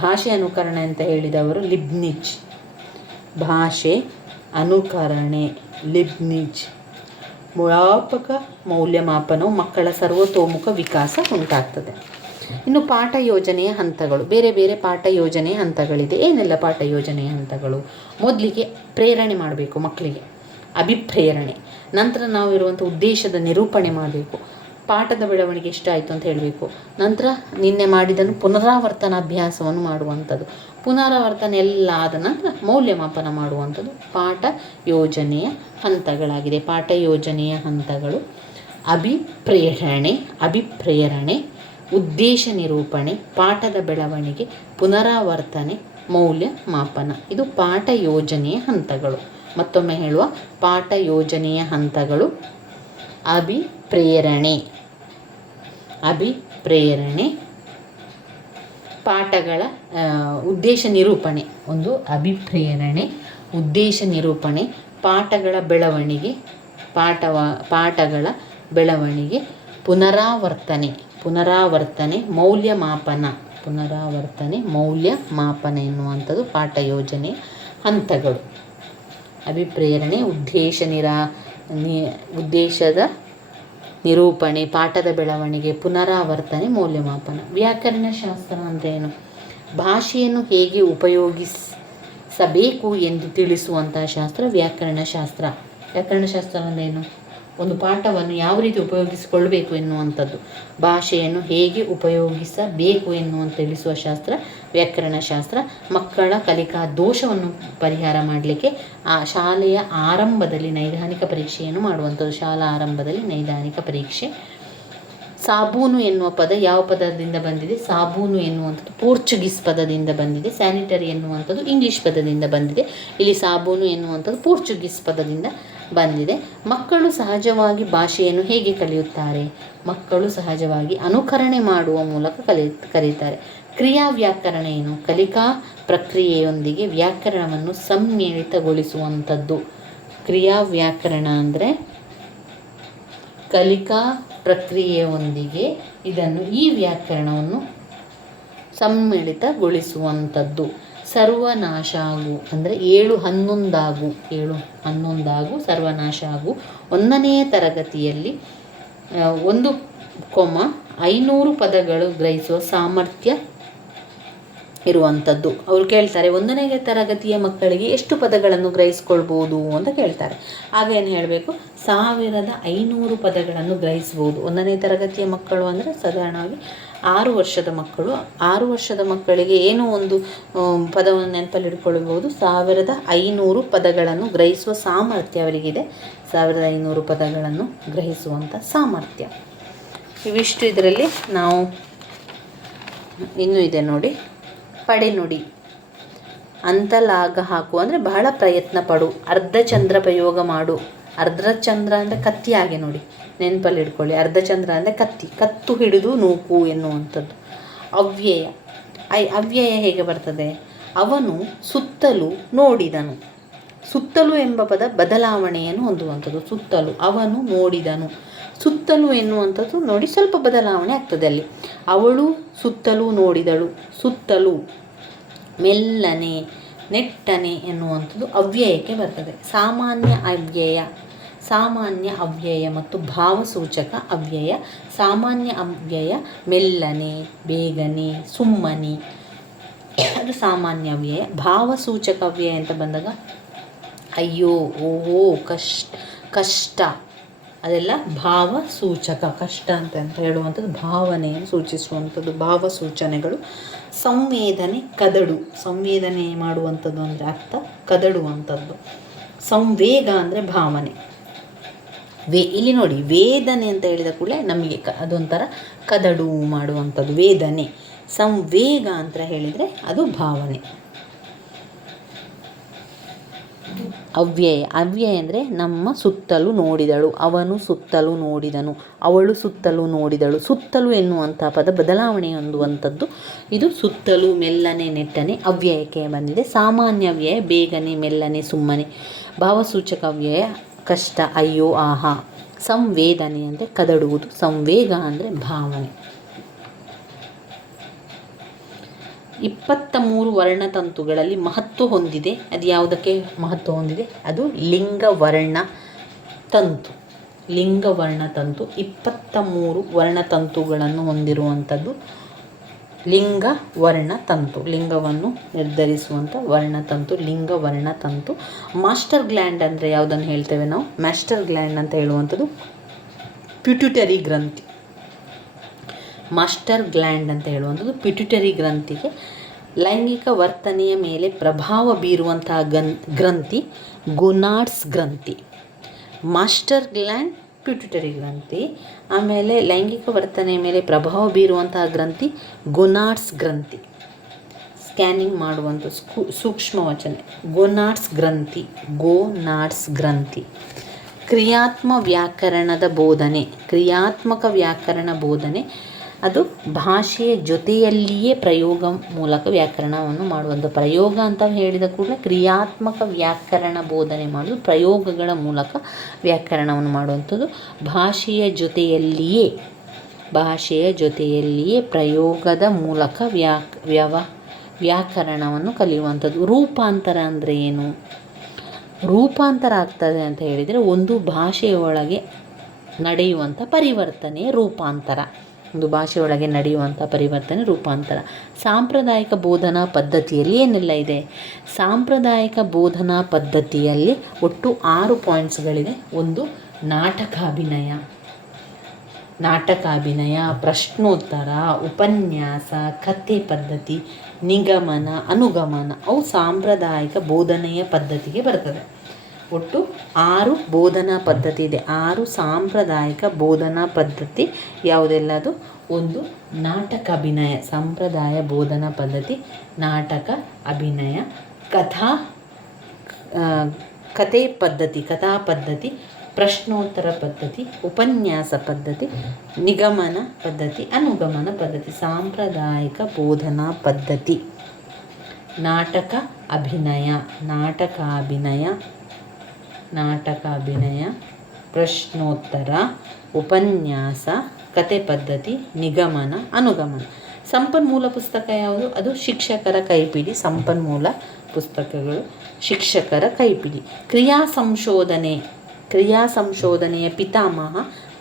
ಭಾಷೆ ಅನುಕರಣೆ ಅಂತ ಹೇಳಿದವರು ಲಿಬ್ನಿಜ್. ಭಾಷೆ ಅನುಕರಣೆ ಲಿಬ್ನಿಜ್. ವ್ಯಾಪಕ ಮೌಲ್ಯಮಾಪನವು ಮಕ್ಕಳ ಸರ್ವತೋಮುಖ ವಿಕಾಸ ಉಂಟಾಗ್ತದೆ. ಇನ್ನು ಪಾಠ ಯೋಜನೆಯ ಹಂತಗಳು. ಬೇರೆ ಬೇರೆ ಪಾಠ ಯೋಜನೆಯ ಹಂತಗಳಿದೆ. ಏನೆಲ್ಲ ಪಾಠ ಯೋಜನೆಯ ಹಂತಗಳು? ಮೊದಲಿಗೆ ಪ್ರೇರಣೆ ಮಾಡಬೇಕು ಮಕ್ಕಳಿಗೆ, ಅಭಿಪ್ರೇರಣೆ. ನಂತರ ನಾವಿರುವಂಥ ಉದ್ದೇಶದ ನಿರೂಪಣೆ ಮಾಡಬೇಕು. ಪಾಠದ ಬೆಳವಣಿಗೆ ಎಷ್ಟಾಯಿತು ಅಂತ ಹೇಳಬೇಕು. ನಂತರ ನಿನ್ನೆ ಮಾಡಿದನ್ನು ಪುನರಾವರ್ತನ ಅಭ್ಯಾಸವನ್ನು ಮಾಡುವಂಥದ್ದು. ಪುನರಾವರ್ತನೆ ಎಲ್ಲ ಆದ ನಂತರ ಮೌಲ್ಯಮಾಪನ ಮಾಡುವಂಥದ್ದು ಪಾಠ ಯೋಜನೆಯ ಹಂತಗಳಾಗಿದೆ. ಪಾಠ ಯೋಜನೆಯ ಹಂತಗಳು ಅಭಿಪ್ರೇರಣೆ, ಉದ್ದೇಶ ನಿರೂಪಣೆ, ಪಾಠದ ಬೆಳವಣಿಗೆ, ಪುನರಾವರ್ತನೆ, ಮೌಲ್ಯಮಾಪನ. ಇದು ಪಾಠ ಯೋಜನೆಯ ಹಂತಗಳು. ಮತ್ತೊಮ್ಮೆ ಹೇಳುವ, ಪಾಠ ಯೋಜನೆಯ ಹಂತಗಳು ಅಭಿಪ್ರೇರಣೆ, ಪಾಠಗಳ ಉದ್ದೇಶ ನಿರೂಪಣೆ, ಒಂದು ಅಭಿಪ್ರೇರಣೆ, ಉದ್ದೇಶ ನಿರೂಪಣೆ, ಪಾಠಗಳ ಬೆಳವಣಿಗೆ, ಪಾಠಗಳ ಬೆಳವಣಿಗೆ, ಪುನರಾವರ್ತನೆ, ಮೌಲ್ಯಮಾಪನ ಎನ್ನುವಂಥದ್ದು ಪಾಠ ಯೋಜನೆ ಹಂತಗಳು. ಅಭಿಪ್ರೇರಣೆ, ಉದ್ದೇಶದ ನಿರೂಪಣೆ, ಪಾಠದ ಬೆಳವಣಿಗೆ, ಪುನರಾವರ್ತನೆ, ಮೌಲ್ಯಮಾಪನ. ವ್ಯಾಕರಣಶಾಸ್ತ್ರ ಅಂದ್ರೇನು? ಭಾಷೆಯನ್ನು ಹೇಗೆ ಉಪಯೋಗಿಸಬೇಕು ಎಂದು ತಿಳಿಸುವಂತಹ ಶಾಸ್ತ್ರ ವ್ಯಾಕರಣಶಾಸ್ತ್ರ. ವ್ಯಾಕರಣಶಾಸ್ತ್ರ ಅಂದ್ರೇನು? ಒಂದು ಪಾಠವನ್ನು ಯಾವ ರೀತಿ ಉಪಯೋಗಿಸಿಕೊಳ್ಳಬೇಕು ಎನ್ನುವಂಥದ್ದು, ಭಾಷೆಯನ್ನು ಹೇಗೆ ಉಪಯೋಗಿಸಬೇಕು ಎನ್ನುವಂತ ತಿಳಿಸುವ ಶಾಸ್ತ್ರ ವ್ಯಾಕರಣಶಾಸ್ತ್ರ. ಮಕ್ಕಳ ಕಲಿಕಾ ದೋಷವನ್ನು ಪರಿಹಾರ ಮಾಡಲಿಕ್ಕೆ ಶಾಲೆಯ ಆರಂಭದಲ್ಲಿ ನೈದಾನಿಕ ಪರೀಕ್ಷೆಯನ್ನು ಮಾಡುವಂಥದ್ದು. ಶಾಲಾ ಆರಂಭದಲ್ಲಿ ನೈದಾನಿಕ ಪರೀಕ್ಷೆ. ಸಾಬೂನು ಎನ್ನುವ ಪದ ಯಾವ ಪದದಿಂದ ಬಂದಿದೆ? ಸಾಬೂನು ಎನ್ನುವಂಥದ್ದು ಪೋರ್ಚುಗೀಸ್ ಪದದಿಂದ ಬಂದಿದೆ. ಸ್ಯಾನಿಟರಿ ಎನ್ನುವಂಥದ್ದು ಇಂಗ್ಲೀಷ್ ಪದದಿಂದ ಬಂದಿದೆ. ಇಲ್ಲಿ ಸಾಬೂನು ಎನ್ನುವಂಥದ್ದು ಪೋರ್ಚುಗೀಸ್ ಪದದಿಂದ ಬಂದಿದೆ. ಮಕ್ಕಳು ಸಹಜವಾಗಿ ಭಾಷೆಯನ್ನು ಹೇಗೆ ಕಲಿಯುತ್ತಾರೆ? ಮಕ್ಕಳು ಸಹಜವಾಗಿ ಅನುಕರಣೆ ಮಾಡುವ ಮೂಲಕ ಕಲಿಯುತ್ತಾರೆ. ಕ್ರಿಯಾ ವ್ಯಾಕರಣ ಏನು? ಕಲಿಕಾ ಪ್ರಕ್ರಿಯೆಯೊಂದಿಗೆ ವ್ಯಾಕರಣವನ್ನು ಸಮ್ಮಿಳಿತಗೊಳಿಸುವಂಥದ್ದು. ಕ್ರಿಯಾ ವ್ಯಾಕರಣ ಅಂದರೆ ಕಲಿಕಾ ಪ್ರಕ್ರಿಯೆಯೊಂದಿಗೆ ಈ ವ್ಯಾಕರಣವನ್ನು ಸಮ್ಮಿಳಿತಗೊಳಿಸುವಂಥದ್ದು. ಸರ್ವನಾಶ ಆಗು ಅಂದರೆ 7-11 ಸರ್ವನಾಶ ಆಗು. 1ನೆಯ ತರಗತಿಯಲ್ಲಿ 1,500 ಪದಗಳು ಗ್ರಹಿಸುವ ಸಾಮರ್ಥ್ಯ ಇರುವಂಥದ್ದು. ಅವರು ಕೇಳ್ತಾರೆ 1ನೇ ತರಗತಿಯ ಮಕ್ಕಳಿಗೆ ಎಷ್ಟು ಪದಗಳನ್ನು ಗ್ರಹಿಸ್ಕೊಳ್ಬೋದು ಅಂತ ಕೇಳ್ತಾರೆ. ಆಗ ಏನು ಹೇಳಬೇಕು? 1,500 ಪದಗಳನ್ನು ಗ್ರಹಿಸ್ಬೋದು. 1ನೇ ತರಗತಿಯ ಮಕ್ಕಳು ಅಂದರೆ ಸಾಧಾರಣವಾಗಿ 6 ವರ್ಷದ ಮಕ್ಕಳು. 6 ವರ್ಷದ ಮಕ್ಕಳಿಗೆ ಏನೋ ಒಂದು ಪದವನ್ನು ನೆನಪಲ್ಲಿ ಇಟ್ಕೊಳ್ಬೋದು. 1,500 ಪದಗಳನ್ನು ಗ್ರಹಿಸುವ ಸಾಮರ್ಥ್ಯ ಅವರಿಗಿದೆ. 1,500 ಪದಗಳನ್ನು ಗ್ರಹಿಸುವಂಥ ಸಾಮರ್ಥ್ಯ. ಇವಿಷ್ಟು ಇದರಲ್ಲಿ ನಾವು ಇನ್ನೂ ಇದೆ ನೋಡಿ. ಪಡೆನುಡಿ. ಅಂತಲಾಗ ಹಾಕು ಅಂದರೆ ಬಹಳ ಪ್ರಯತ್ನ ಪಡು. ಅರ್ಧಚಂದ್ರ ಪ್ರಯೋಗ ಮಾಡು. ಅರ್ಧಚಂದ್ರ ಅಂದರೆ ಕತ್ತಿ ಹಾಗೆ ನೋಡಿ, ನೆನಪಲ್ಲಿ ಇಟ್ಕೊಳ್ಳಿ. ಅರ್ಧಚಂದ್ರ ಅಂದರೆ ಕತ್ತು ಹಿಡಿದು ನೂಕು ಎನ್ನುವಂಥದ್ದು. ಅವ್ಯಯ. ಅವ್ಯಯ ಹೇಗೆ ಬರ್ತದೆ? ಅವನು ಸುತ್ತಲೂ ನೋಡಿದನು. ಸುತ್ತಲೂ ಎಂಬ ಪದ ಬದಲಾವಣೆಯನ್ನು ಹೊಂದುವಂಥದ್ದು. ಸುತ್ತಲೂ, ಅವನು ನೋಡಿದನು. ಸುತ್ತಲೂ ಎನ್ನುವಂಥದ್ದು ನೋಡಿ ಸ್ವಲ್ಪ ಬದಲಾವಣೆ ಆಗ್ತದೆ ಅಲ್ಲಿ. ಅವಳು ಸುತ್ತಲೂ ನೋಡಿದಳು. ಸುತ್ತಲೂ, ಮೆಲ್ಲನೆ, ನೆಟ್ಟನೆ ಎನ್ನುವಂಥದ್ದು ಅವ್ಯಯಕ್ಕೆ ಬರ್ತದೆ. ಸಾಮಾನ್ಯ ಅವ್ಯಯ ಮತ್ತು ಭಾವಸೂಚಕ ಅವ್ಯಯ. ಸಾಮಾನ್ಯ ಅವ್ಯಯ ಮೆಲ್ಲನೆ, ಬೇಗನೆ, ಸುಮ್ಮನೆ, ಅದು ಸಾಮಾನ್ಯ ಅವ್ಯಯ. ಭಾವಸೂಚಕ ಅವ್ಯಯ ಅಂತ ಬಂದಾಗ ಅಯ್ಯೋ, ಓಹೋ, ಕಷ್ಟ, ಅದೆಲ್ಲ ಭಾವಸೂಚಕ. ಕಷ್ಟ ಅಂತ ಹೇಳುವಂಥದ್ದು ಭಾವನೆಯನ್ನು ಸೂಚಿಸುವಂಥದ್ದು ಭಾವಸೂಚನೆಗಳು. ಸಂವೇದನೆ, ಕದಡು. ಸಂವೇದನೆ ಮಾಡುವಂಥದ್ದು ಅಂದರೆ ಅರ್ಥ ಕದಡುವಂಥದ್ದು. ಸಂವೇಗ ಅಂದರೆ ಭಾವನೆ. ಇಲ್ಲಿ ನೋಡಿ, ವೇದನೆ ಅಂತ ಹೇಳಿದ ಕೂಡಲೇ ನಮಗೆ ಅದೊಂಥರ ಕದಡು ಮಾಡುವಂಥದ್ದು ವೇದನೆ. ಸಂವೇಗ ಅಂತ ಹೇಳಿದರೆ ಅದು ಭಾವನೆ. ಅವ್ಯಯ. ಅವ್ಯಯ ಅಂದರೆ ನಮ್ಮ ಸುತ್ತಲೂ ನೋಡಿದಳು, ಅವನು ಸುತ್ತಲೂ ನೋಡಿದನು, ಅವಳು ಸುತ್ತಲೂ ನೋಡಿದಳು. ಸುತ್ತಲೂ ಎನ್ನುವಂಥ ಪದ ಬದಲಾವಣೆ ಹೊಂದುವಂಥದ್ದು. ಇದು ಸುತ್ತಲೂ, ಮೆಲ್ಲನೆ, ನೆಟ್ಟನೆ ಅವ್ಯಯಕ್ಕೆ ಬಂದಿದೆ. ಸಾಮಾನ್ಯ ಅವ್ಯಯ ಬೇಗನೆ, ಮೆಲ್ಲನೆ, ಸುಮ್ಮನೆ. ಭಾವಸೂಚಕ ಅವ್ಯಯ ಕಷ್ಟ, ಅಯ್ಯೋ, ಆಹಾ. ಸಂವೇದನೆ ಅಂದರೆ ಕದಡುವುದು. ಸಂವೇಗ ಅಂದರೆ ಭಾವನೆ. 23 ವರ್ಣತಂತುಗಳಲ್ಲಿ ಮಹತ್ವ ಹೊಂದಿದೆ. ಅದು ಯಾವುದಕ್ಕೆ ಮಹತ್ವ ಹೊಂದಿದೆ? ಅದು ಲಿಂಗವರ್ಣ ತಂತು. 23 ವರ್ಣತಂತುಗಳನ್ನು ಹೊಂದಿರುವಂಥದ್ದು ಲಿಂಗವರ್ಣತಂತು. ಲಿಂಗವನ್ನು ನಿರ್ಧರಿಸುವಂಥ ವರ್ಣತಂತು ಲಿಂಗವರ್ಣತಂತು. ಮಾಸ್ಟರ್ ಗ್ಲ್ಯಾಂಡ್ ಅಂದರೆ ಯಾವುದನ್ನು ಹೇಳ್ತೇವೆ ನಾವು? ಮಾಸ್ಟರ್ ಗ್ಲ್ಯಾಂಡ್ ಅಂತ ಹೇಳುವಂಥದ್ದು ಪಿಟ್ಯೂಟರಿ ಗ್ರಂಥಿ. ಮಾಸ್ಟರ್ ಗ್ಲ್ಯಾಂಡ್ ಅಂತ ಹೇಳುವಂಥದ್ದು ಪಿಟ್ಯೂಟರಿ ಗ್ರಂಥಿಗೆ ಲೈಂಗಿಕ ವರ್ತನೆಯ ಮೇಲೆ ಪ್ರಭಾವ ಬೀರುವಂತಹ ಗ್ರಂಥಿ ಗೋನಾಡ್ಸ್ ಗ್ರಂಥಿ. ಮಾಸ್ಟರ್ ಗ್ಲ್ಯಾಂಡ್ ಪಿಟ್ಯುಟರಿ ಗ್ರಂಥಿ. ಆಮೇಲೆ ಲೈಂಗಿಕ ವರ್ತನೆಯ ಮೇಲೆ ಪ್ರಭಾವ ಬೀರುವಂತಹ ಗ್ರಂಥಿ ಗೋನಾಡ್ಸ್ ಗ್ರಂಥಿ. ಸ್ಕ್ಯಾನಿಂಗ್ ಮಾಡುವಂಥ ಸೂಕ್ಷ್ಮ ವಚನೆ ಗೋನಾಡ್ಸ್ ಗ್ರಂಥಿ. ಗೋನಾಡ್ಸ್ ಗ್ರಂಥಿ. ಕ್ರಿಯಾತ್ಮಕ ವ್ಯಾಕರಣ ಬೋಧನೆ ಅದು ಭಾಷೆಯ ಜೊತೆಯಲ್ಲಿಯೇ ಪ್ರಯೋಗ ಮೂಲಕ ವ್ಯಾಕರಣವನ್ನು ಮಾಡುವಂಥ. ಪ್ರಯೋಗ ಅಂತ ಹೇಳಿದ ಕೂಡಲೇ ಕ್ರಿಯಾತ್ಮಕ ವ್ಯಾಕರಣ ಬೋಧನೆ ಮಾಡೋದು, ಪ್ರಯೋಗಗಳ ಮೂಲಕ ವ್ಯಾಕರಣವನ್ನು ಮಾಡುವಂಥದ್ದು. ಭಾಷೆಯ ಜೊತೆಯಲ್ಲಿಯೇ ಪ್ರಯೋಗದ ಮೂಲಕ ವ್ಯಾಕರಣವನ್ನು ಕಲಿಯುವಂಥದ್ದು. ರೂಪಾಂತರ ಅಂದರೆ ಏನು? ರೂಪಾಂತರ ಆಗ್ತದೆ ಅಂತ ಹೇಳಿದರೆ ಒಂದು ಭಾಷೆಯೊಳಗೆ ನಡೆಯುವಂಥ ಪರಿವರ್ತನೆ ರೂಪಾಂತರ. ಒಂದು ಭಾಷೆಯೊಳಗೆ ನಡೆಯುವಂಥ ಪರಿವರ್ತನೆ ರೂಪಾಂತರ. ಸಾಂಪ್ರದಾಯಿಕ ಬೋಧನಾ ಪದ್ಧತಿಯಲ್ಲಿ ಏನೆಲ್ಲ ಇದೆ? ಸಾಂಪ್ರದಾಯಿಕ ಬೋಧನಾ ಪದ್ಧತಿಯಲ್ಲಿ ಒಟ್ಟು 6 ಪಾಯಿಂಟ್ಸ್ಗಳಿದೆ. ಒಂದು ನಾಟಕಾಭಿನಯ, ಪ್ರಶ್ನೋತ್ತರ, ಉಪನ್ಯಾಸ, ಕಥೆ ಪದ್ಧತಿ, ನಿಗಮನ, ಅನುಗಮನ. ಅವು ಸಾಂಪ್ರದಾಯಿಕ ಬೋಧನೆಯ ಪದ್ಧತಿಗೆ ಬರ್ತದೆ. ಒಟ್ಟು 6 ಬೋಧನಾ ಪದ್ಧತಿ ಇದೆ. 6 ಸಾಂಪ್ರದಾಯಿಕ ಬೋಧನಾ ಪದ್ಧತಿ ಯಾವುದೆಲ್ಲದು? ಒಂದು ನಾಟಕ ಅಭಿನಯ, ಸಂಪ್ರದಾಯ ಬೋಧನಾ ಪದ್ಧತಿ ನಾಟಕ ಅಭಿನಯ. ಕಥಾ ಪದ್ಧತಿ, ಪ್ರಶ್ನೋತ್ತರ ಪದ್ಧತಿ, ಉಪನ್ಯಾಸ ಪದ್ಧತಿ, ನಿಗಮನ ಪದ್ಧತಿ, ಅನುಗಮನ ಪದ್ಧತಿ. ಸಾಂಪ್ರದಾಯಿಕ ಬೋಧನಾ ಪದ್ಧತಿ ನಾಟಕ ಅಭಿನಯ, ಪ್ರಶ್ನೋತ್ತರ, ಉಪನ್ಯಾಸ, ಕಥೆ ಪದ್ಧತಿ, ನಿಗಮನ, ಅನುಗಮನ. ಸಂಪನ್ಮೂಲ ಪುಸ್ತಕ ಯಾವುದು? ಅದು ಶಿಕ್ಷಕರ ಕೈಪಿಡಿ. ಸಂಪನ್ಮೂಲ ಪುಸ್ತಕಗಳು ಶಿಕ್ಷಕರ ಕೈಪಿಡಿ. ಕ್ರಿಯಾ ಸಂಶೋಧನೆಯ ಪಿತಾಮಹ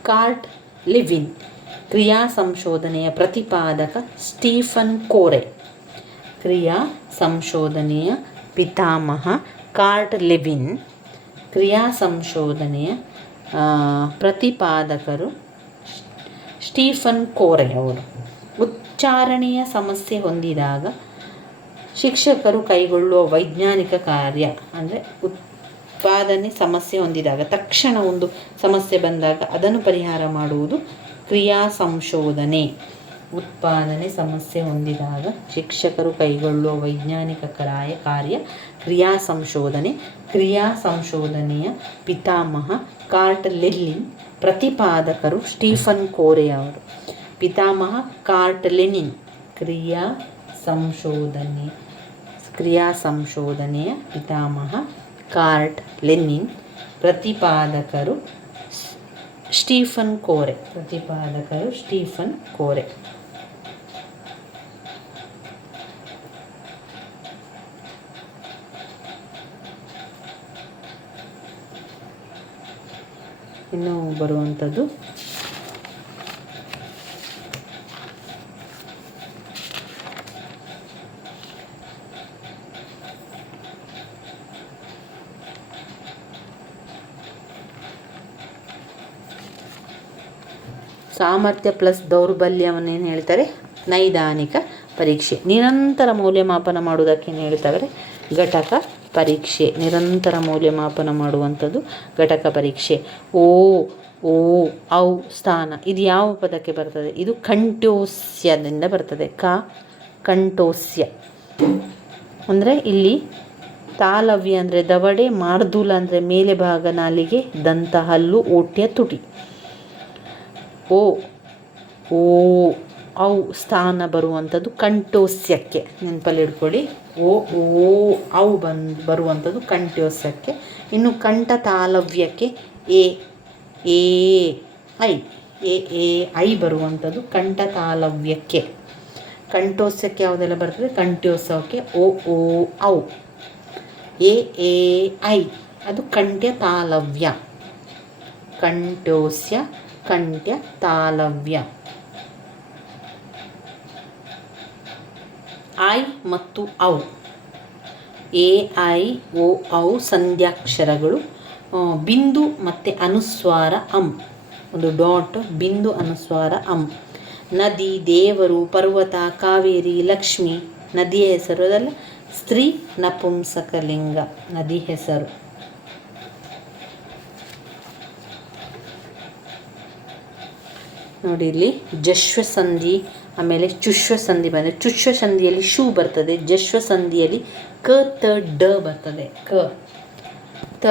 ಕಾರ್ಟ್ ಲೆವಿನ್. ಕ್ರಿಯಾ ಸಂಶೋಧನೆಯ ಪ್ರತಿಪಾದಕ ಸ್ಟೀಫನ್ ಕೋರೆ. ಕ್ರಿಯಾ ಸಂಶೋಧನೆಯ ಪಿತಾಮಹ ಕಾರ್ಟ್ ಲೆವಿನ್. ಕ್ರಿಯಾ ಸಂಶೋಧನೆಯ ಪ್ರತಿಪಾದಕರು ಸ್ಟೀಫನ್ ಕೋರೆ ಅವರು. ಉಚ್ಚಾರಣೆಯ ಸಮಸ್ಯೆ ಹೊಂದಿದಾಗ ಶಿಕ್ಷಕರು ಕೈಗೊಳ್ಳುವ ವೈಜ್ಞಾನಿಕ ಕಾರ್ಯ ಅಂದರೆ ಉತ್ಪಾದನೆ ಸಮಸ್ಯೆ ಹೊಂದಿದಾಗ, ತಕ್ಷಣ ಒಂದು ಸಮಸ್ಯೆ ಬಂದಾಗ ಅದನ್ನು ಪರಿಹಾರ ಮಾಡುವುದು ಕ್ರಿಯಾ ಸಂಶೋಧನೆ. ಉತ್ಪಾದನೆ ಸಮಸ್ಯೆ ಹೊಂದಿದಾಗ ಶಿಕ್ಷಕರು ಕೈಗೊಳ್ಳುವ ವೈಜ್ಞಾನಿಕ ಕಾರ್ಯ ಕ್ರಿಯಾ ಸಂಶೋಧನೆ. ಕ್ರಿಯಾ ಸಂಶೋಧನೆಯ ಪಿತಾಮಹ ಕಾರ್ಟ್ ಲೆವಿನ್. ಪ್ರತಿಪಾದಕರು ಸ್ಟೀಫನ್ ಕೋರೆ ಅವರು. ಪಿತಾಮಹ ಕಾರ್ಟ್ ಲೆವಿನ್. ಕ್ರಿಯಾ ಸಂಶೋಧನೆಯ ಪಿತಾಮಹ ಕಾರ್ಟ್ ಲೆವಿನ್. ಪ್ರತಿಪಾದಕರು ಸ್ಟೀಫನ್ ಕೋರೆ. ಇನ್ನು ಬರುವಂಥದ್ದು ಸಾಮರ್ಥ್ಯ ಪ್ಲಸ್ ದೌರ್ಬಲ್ಯವನ್ನೇನು ಹೇಳ್ತಾರೆ? ನೈದಾನಿಕ ಪರೀಕ್ಷೆ. ನಿರಂತರ ಮೌಲ್ಯಮಾಪನ ಮಾಡುವುದಕ್ಕೆ ಏನು ಹೇಳ್ತಾರೆ? ಘಟಕ ಪರೀಕ್ಷೆ. ನಿರಂತರ ಮೌಲ್ಯಮಾಪನ ಮಾಡುವಂಥದ್ದು ಘಟಕ ಪರೀಕ್ಷೆ. ಓ ಔ ಸ್ಥಾನ ಇದು ಯಾವ ಪದಕ್ಕೆ ಬರ್ತದೆ? ಇದು ಕಂಠೋಸ್ಯದಿಂದ ಬರ್ತದೆ. ಕಂಠೋಸ್ಯ ಅಂದರೆ ಇಲ್ಲಿ ತಾಲವ್ಯ ಅಂದರೆ ದವಡೆ, ಮಾರ್ದೂಲ ಅಂದರೆ ಮೇಲೆ ಭಾಗ ನಾಲಿಗೆ, ದಂತ, ಹಲ್ಲು, ಓಟ್ಯ, ತುಟಿ. ಓ ಔ ಸ್ಥಾನ ಬರುವಂಥದ್ದು ಕಂಠೋಸ್ಯಕ್ಕೆ. ನೆನಪಲ್ಲಿ ಇಟ್ಕೊಳ್ಳಿ. ಓ ಔ ಬರುವಂಥದ್ದು ಕಂಠೋಸ್ಯಕ್ಕೆ. ಇನ್ನು ಕಂಠ ತಾಲವ್ಯಕ್ಕೆ ಐ ಬರುವಂಥದ್ದು ಕಂಠ ತಾಲವ್ಯಕ್ಕೆ. ಕಂಠೋಸ್ಯಕ್ಕೆ ಯಾವುದೆಲ್ಲ ಬರ್ತದೆ? ಕಂಠೋತ್ಸವಕ್ಕೆ ಓ ಔ. ಐ ಅದು ಕಂಠ್ಯ ತಾಲವ್ಯ. ಕಂಠೋಸ್ಯ ಕಂಠ್ಯ ತಾಲವ್ಯ. ಐ ಮತ್ತು ಔ, ಐ ಓ ಔ ಸಂಧ್ಯಾಕ್ಷರಗಳು. ಬಿಂದು ಮತ್ತು ಅನುಸ್ವಾರ ಒಂದು ಡಾಟ್, ಬಿಂದು ಅನುಸ್ವಾರ ನದಿ, ದೇವರು, ಪರ್ವತ, ಕಾವೇರಿ, ಲಕ್ಷ್ಮಿ, ನದಿಯ ಹೆಸರು ಅದಲ್ಲ, ಸ್ತ್ರೀ ನಪುಂಸಕಲಿಂಗ ನದಿ ಹೆಸರು. ನೋಡಿ ಇಲ್ಲಿ ಜಶ್ವ ಸಂಧಿ, ಆಮೇಲೆ ಚುಶ್ವ ಸಂಧಿ ಬಂದರೆ ಚುಶ್ವ ಸಂಧಿಯಲ್ಲಿ ಶೂ ಬರ್ತದೆ, ಜಶ್ವ ಸಂಧಿಯಲ್ಲಿ ಕ ತ ಡ ಬರ್ತದೆ, ಕ ತ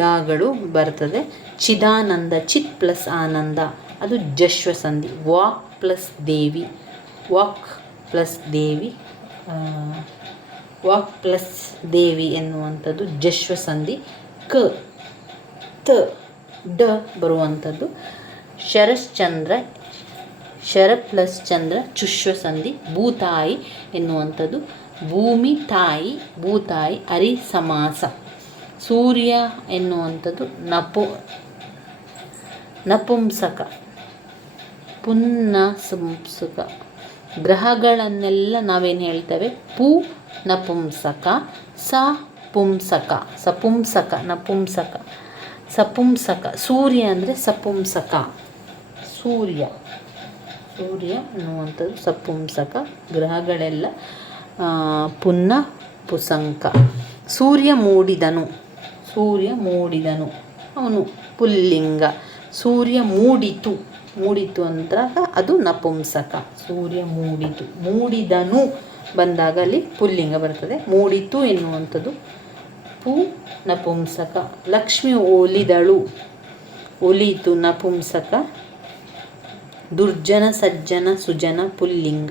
ಡಗಳು ಬರ್ತದೆ. ಚಿದಾನಂದ, ಚಿತ್ ಪ್ಲಸ್ ಆನಂದ, ಅದು ಜಶ್ವ ಸಂಧಿ. ವಾಕ್ ಪ್ಲಸ್ ದೇವಿ, ವಾಕ್ ಪ್ಲಸ್ ದೇವಿ, ವಾಕ್ ಪ್ಲಸ್ ದೇವಿ ಎನ್ನುವಂಥದ್ದು ಜಶ್ವ ಸಂಧಿ. ಕ ತ ಡ ಬರುವಂಥದ್ದು ಶರಶ್ಚಂದ್ರ, ಶರ ಪ್ಲಸ್ ಚಂದ್ರ ಚುಶ್ವ ಸಂಧಿ. ಭೂತಾಯಿ ಎನ್ನುವಂಥದ್ದು ಭೂಮಿ ತಾಯಿ, ಭೂತಾಯಿ ಅರಿ ಸಮಾಸ. ಸೂರ್ಯ ಎನ್ನುವಂಥದ್ದು ನಪುಂಸಕ, ಪುನ್ನಪುಂಸಕ. ಗ್ರಹಗಳನ್ನೆಲ್ಲ ನಾವೇನು ಹೇಳ್ತೇವೆ, ಪು ನಪುಂಸಕ, ಸ ಪುಂಸಕ, ಸಪುಂಸಕ, ನಪುಂಸಕ, ಸಪುಂಸಕ. ಸೂರ್ಯ ಅಂದರೆ ಸಪುಂಸಕ, ಸೂರ್ಯ, ಸೂರ್ಯ ಅನ್ನುವಂಥದ್ದು ಸಪುಂಸಕ. ಗ್ರಹಗಳೆಲ್ಲ ಪುನ್ನ ಪುಸಂಕ. ಸೂರ್ಯ ಮೂಡಿದನು, ಸೂರ್ಯ ಮೂಡಿದನು ಅವನು ಪುಲ್ಲಿಂಗ. ಸೂರ್ಯ ಮೂಡಿತು, ಮೂಡಿತು ಅಂದಾಗ ಅದು ನಪುಂಸಕ. ಸೂರ್ಯ ಮೂಡಿತು, ಮೂಡಿದನು ಬಂದಾಗ ಅಲ್ಲಿ ಪುಲ್ಲಿಂಗ ಬರ್ತದೆ. ಮೂಡಿತು ಎನ್ನುವಂಥದ್ದು ಪು ನಪುಂಸಕ. ಲಕ್ಷ್ಮಿ ಒಲಿದಳು, ಒಲಿತು ನಪುಂಸಕ. ದುರ್ಜನ ಸಜ್ಜನ ಸುಜನ ಪುಲ್ಲಿಂಗ.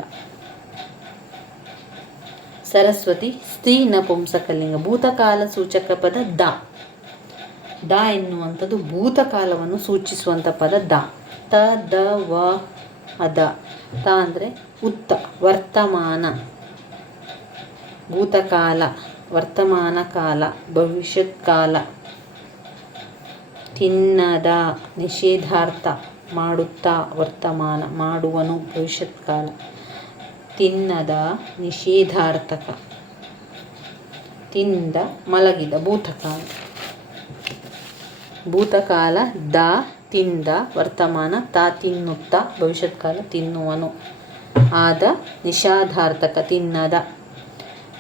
ಸರಸ್ವತಿ ಸ್ತ್ರೀ ನಪುಂಸಕಲಿಂಗ. ಭೂತಕಾಲ ಸೂಚಕ ಪದ ದ, ದ ಎನ್ನುವಂಥದ್ದು ಭೂತಕಾಲವನ್ನು ಸೂಚಿಸುವಂಥ ಪದ ದ. ತ ದ ವ ಅದ. ತ ಅಂದರೆ ಉತ್ತ, ವರ್ತಮಾನ, ಭೂತಕಾಲ, ವರ್ತಮಾನ ಕಾಲ, ಭವಿಷ್ಯತ್ ಕಾಲ. ತಿನ್ನದ ನಿಷೇಧಾರ್ಥ, ಮಾಡುತ್ತಾ ವರ್ತಮಾನ, ಮಾಡುವನು ಭವಿಷ್ಯತ್ ಕಾಲ. ತಿನ್ನದ ನಿಷೇಧಾರ್ಥಕ, ತಿಂದ ಮಲಗಿದ ಭೂತಕಾಲ. ಭೂತಕಾಲ ದ, ತಿಂದ ವರ್ತಮಾನ, ತ ತಿನ್ನುತ್ತಾ ಭವಿಷ್ಯತ್ ಕಾಲ, ತಿನ್ನುವನು. ಆದ ನಿಷೇಧಾರ್ಥಕ, ತಿನ್ನದ.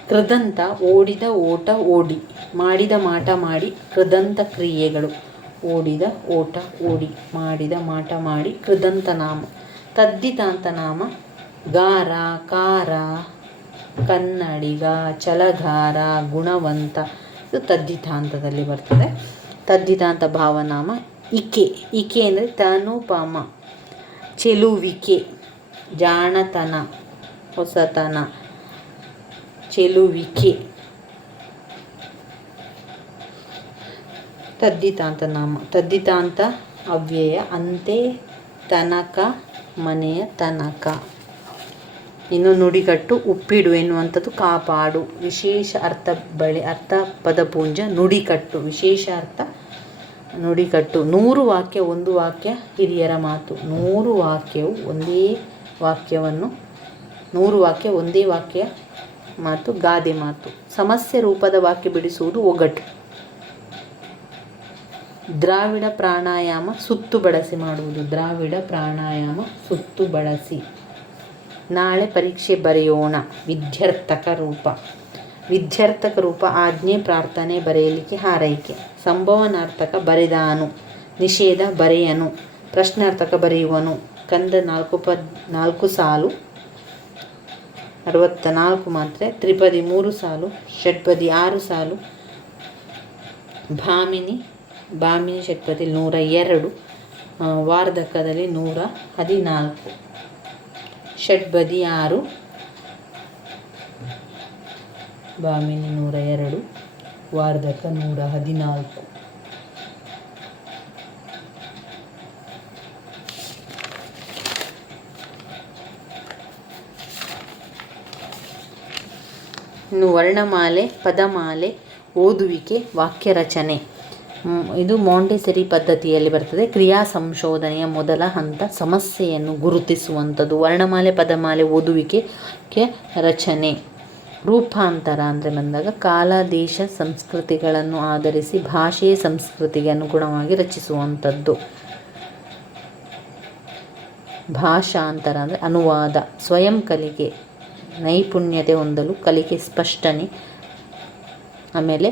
ಕೃದಂತ ಓಡಿದ, ಓಟ, ಓಡಿ, ಮಾಡಿದ ಮಾಟ ಮಾಡಿ. ಕೃದಂತ ಕ್ರಿಯೆಗಳು ಓಡಿದ, ಓಟ, ಓಡಿ, ಮಾಡಿದ ಮಾಟ ಮಾಡಿ. ಕೃದಂತ ನಾಮ. ತದ್ದಿತಾಂತ ನಾಮ ಗಾರ, ಕಾರ, ಕನ್ನಡಿಗ, ಛಲಗಾರ, ಗುಣವಂತ. ಇದು ತದ್ದಿತಾಂತದಲ್ಲಿ ಬರ್ತದೆ. ತದ್ದಿತಾಂತ ಭಾವನಾಮ ಇಕೆ. ಇಕೆ ಅಂದರೆ ತನುಪಮ, ಚೆಲುವಿಕೆ, ಜಾಣತನ, ಹೊಸತನ, ಚೆಲುವಿಕೆ. ತದ್ದಿತಾಂತ ನಾಮ. ತದ್ದಿತಾಂತ ಅವ್ಯಯ ಅಂತೆ, ತನಕ, ಮನೆಯ ತನಕ. ಇನ್ನು ನುಡಿಗಟ್ಟು ಉಪ್ಪಿಡು ಎನ್ನುವಂಥದ್ದು ಕಾಪಾಡು. ವಿಶೇಷ ಅರ್ಥ ಬಳಿ, ಅರ್ಥ ಪದಪುಂಜ. ನುಡಿಕಟ್ಟು ವಿಶೇಷ ಅರ್ಥ, ನುಡಿಕಟ್ಟು. 100 ವಾಕ್ಯ ಒಂದು ವಾಕ್ಯ ಹಿರಿಯರ ಮಾತು. 100 ವಾಕ್ಯವು ಒಂದೇ ವಾಕ್ಯವನ್ನು, 100 ವಾಕ್ಯ ಒಂದೇ ವಾಕ್ಯ ಮಾತು, ಗಾದೆ ಮಾತು. ಸಮಸ್ಯೆ ರೂಪದ ವಾಕ್ಯ ಬಿಡಿಸುವುದು ಒಗಟು. ದ್ರಾವಿಡ ಪ್ರಾಣಾಯಾಮ ಸುತ್ತು ಬಳಸಿ ಮಾಡುವುದು. ದ್ರಾವಿಡ ಪ್ರಾಣಾಯಾಮ ಸುತ್ತು ಬಳಸಿ. ನಾಳೆ ಪರೀಕ್ಷೆ ಬರೆಯೋಣ. ವಿದ್ಯಾರ್ಥಕ ರೂಪ. ವಿದ್ಯಾರ್ಥಕ ರೂಪ ಆಜ್ಞೆ, ಪ್ರಾರ್ಥನೆ, ಬರೆಯಲಿಕ್ಕೆ, ಹಾರೈಕೆ. ಸಂಭವನಾರ್ಥಕ ಬರೆದಾನು, ನಿಷೇಧ ಬರೆಯನು, ಪ್ರಶ್ನಾರ್ಥಕ ಬರೆಯುವನು. ಕಂದ 4 ಸಾಲು 64 ಮಾತ್ರೆ. ತ್ರಿಪದಿ 3 ಸಾಲು, ಷಟ್ಪದಿ 6 ಸಾಲು. ಭಾಮಿನಿ ಷಟ್ಪದಿ 102, ವಾರ್ಧಕದಲ್ಲಿ 114. ಷಟ್ಪದಿ 6, ಭಾಮಿನಿ 102, ವಾರ್ಧಕ 114. ಇನ್ನು ವರ್ಣಮಾಲೆ, ಪದಮಾಲೆ, ಓದುವಿಕೆ, ವಾಕ್ಯ ರಚನೆ. ಇದು ಮಾಂಟೆಸರಿ ಪದ್ಧತಿಯಲ್ಲಿ ಬರ್ತದೆ. ಕ್ರಿಯಾ ಸಂಶೋಧನೆಯ ಮೊದಲ ಹಂತ ಸಮಸ್ಯೆಯನ್ನು ಗುರುತಿಸುವಂಥದ್ದು. ವರ್ಣಮಾಲೆ, ಪದಮಾಲೆ, ಓದುವಿಕೆ, ರಚನೆ. ರೂಪಾಂತರ ಅಂದರೆ ಬಂದಾಗ ಕಾಲ, ದೇಶ, ಸಂಸ್ಕೃತಿಗಳನ್ನು ಆಧರಿಸಿ ಭಾಷೆಯ ಸಂಸ್ಕೃತಿಗೆ ಅನುಗುಣವಾಗಿ ರಚಿಸುವಂಥದ್ದು. ಭಾಷಾಂತರ ಅಂದರೆ ಅನುವಾದ. ಸ್ವಯಂ ಕಲಿಕೆ, ನೈಪುಣ್ಯತೆ ಹೊಂದಲು, ಕಲಿಕೆ ಸ್ಪಷ್ಟನೆ, ಆಮೇಲೆ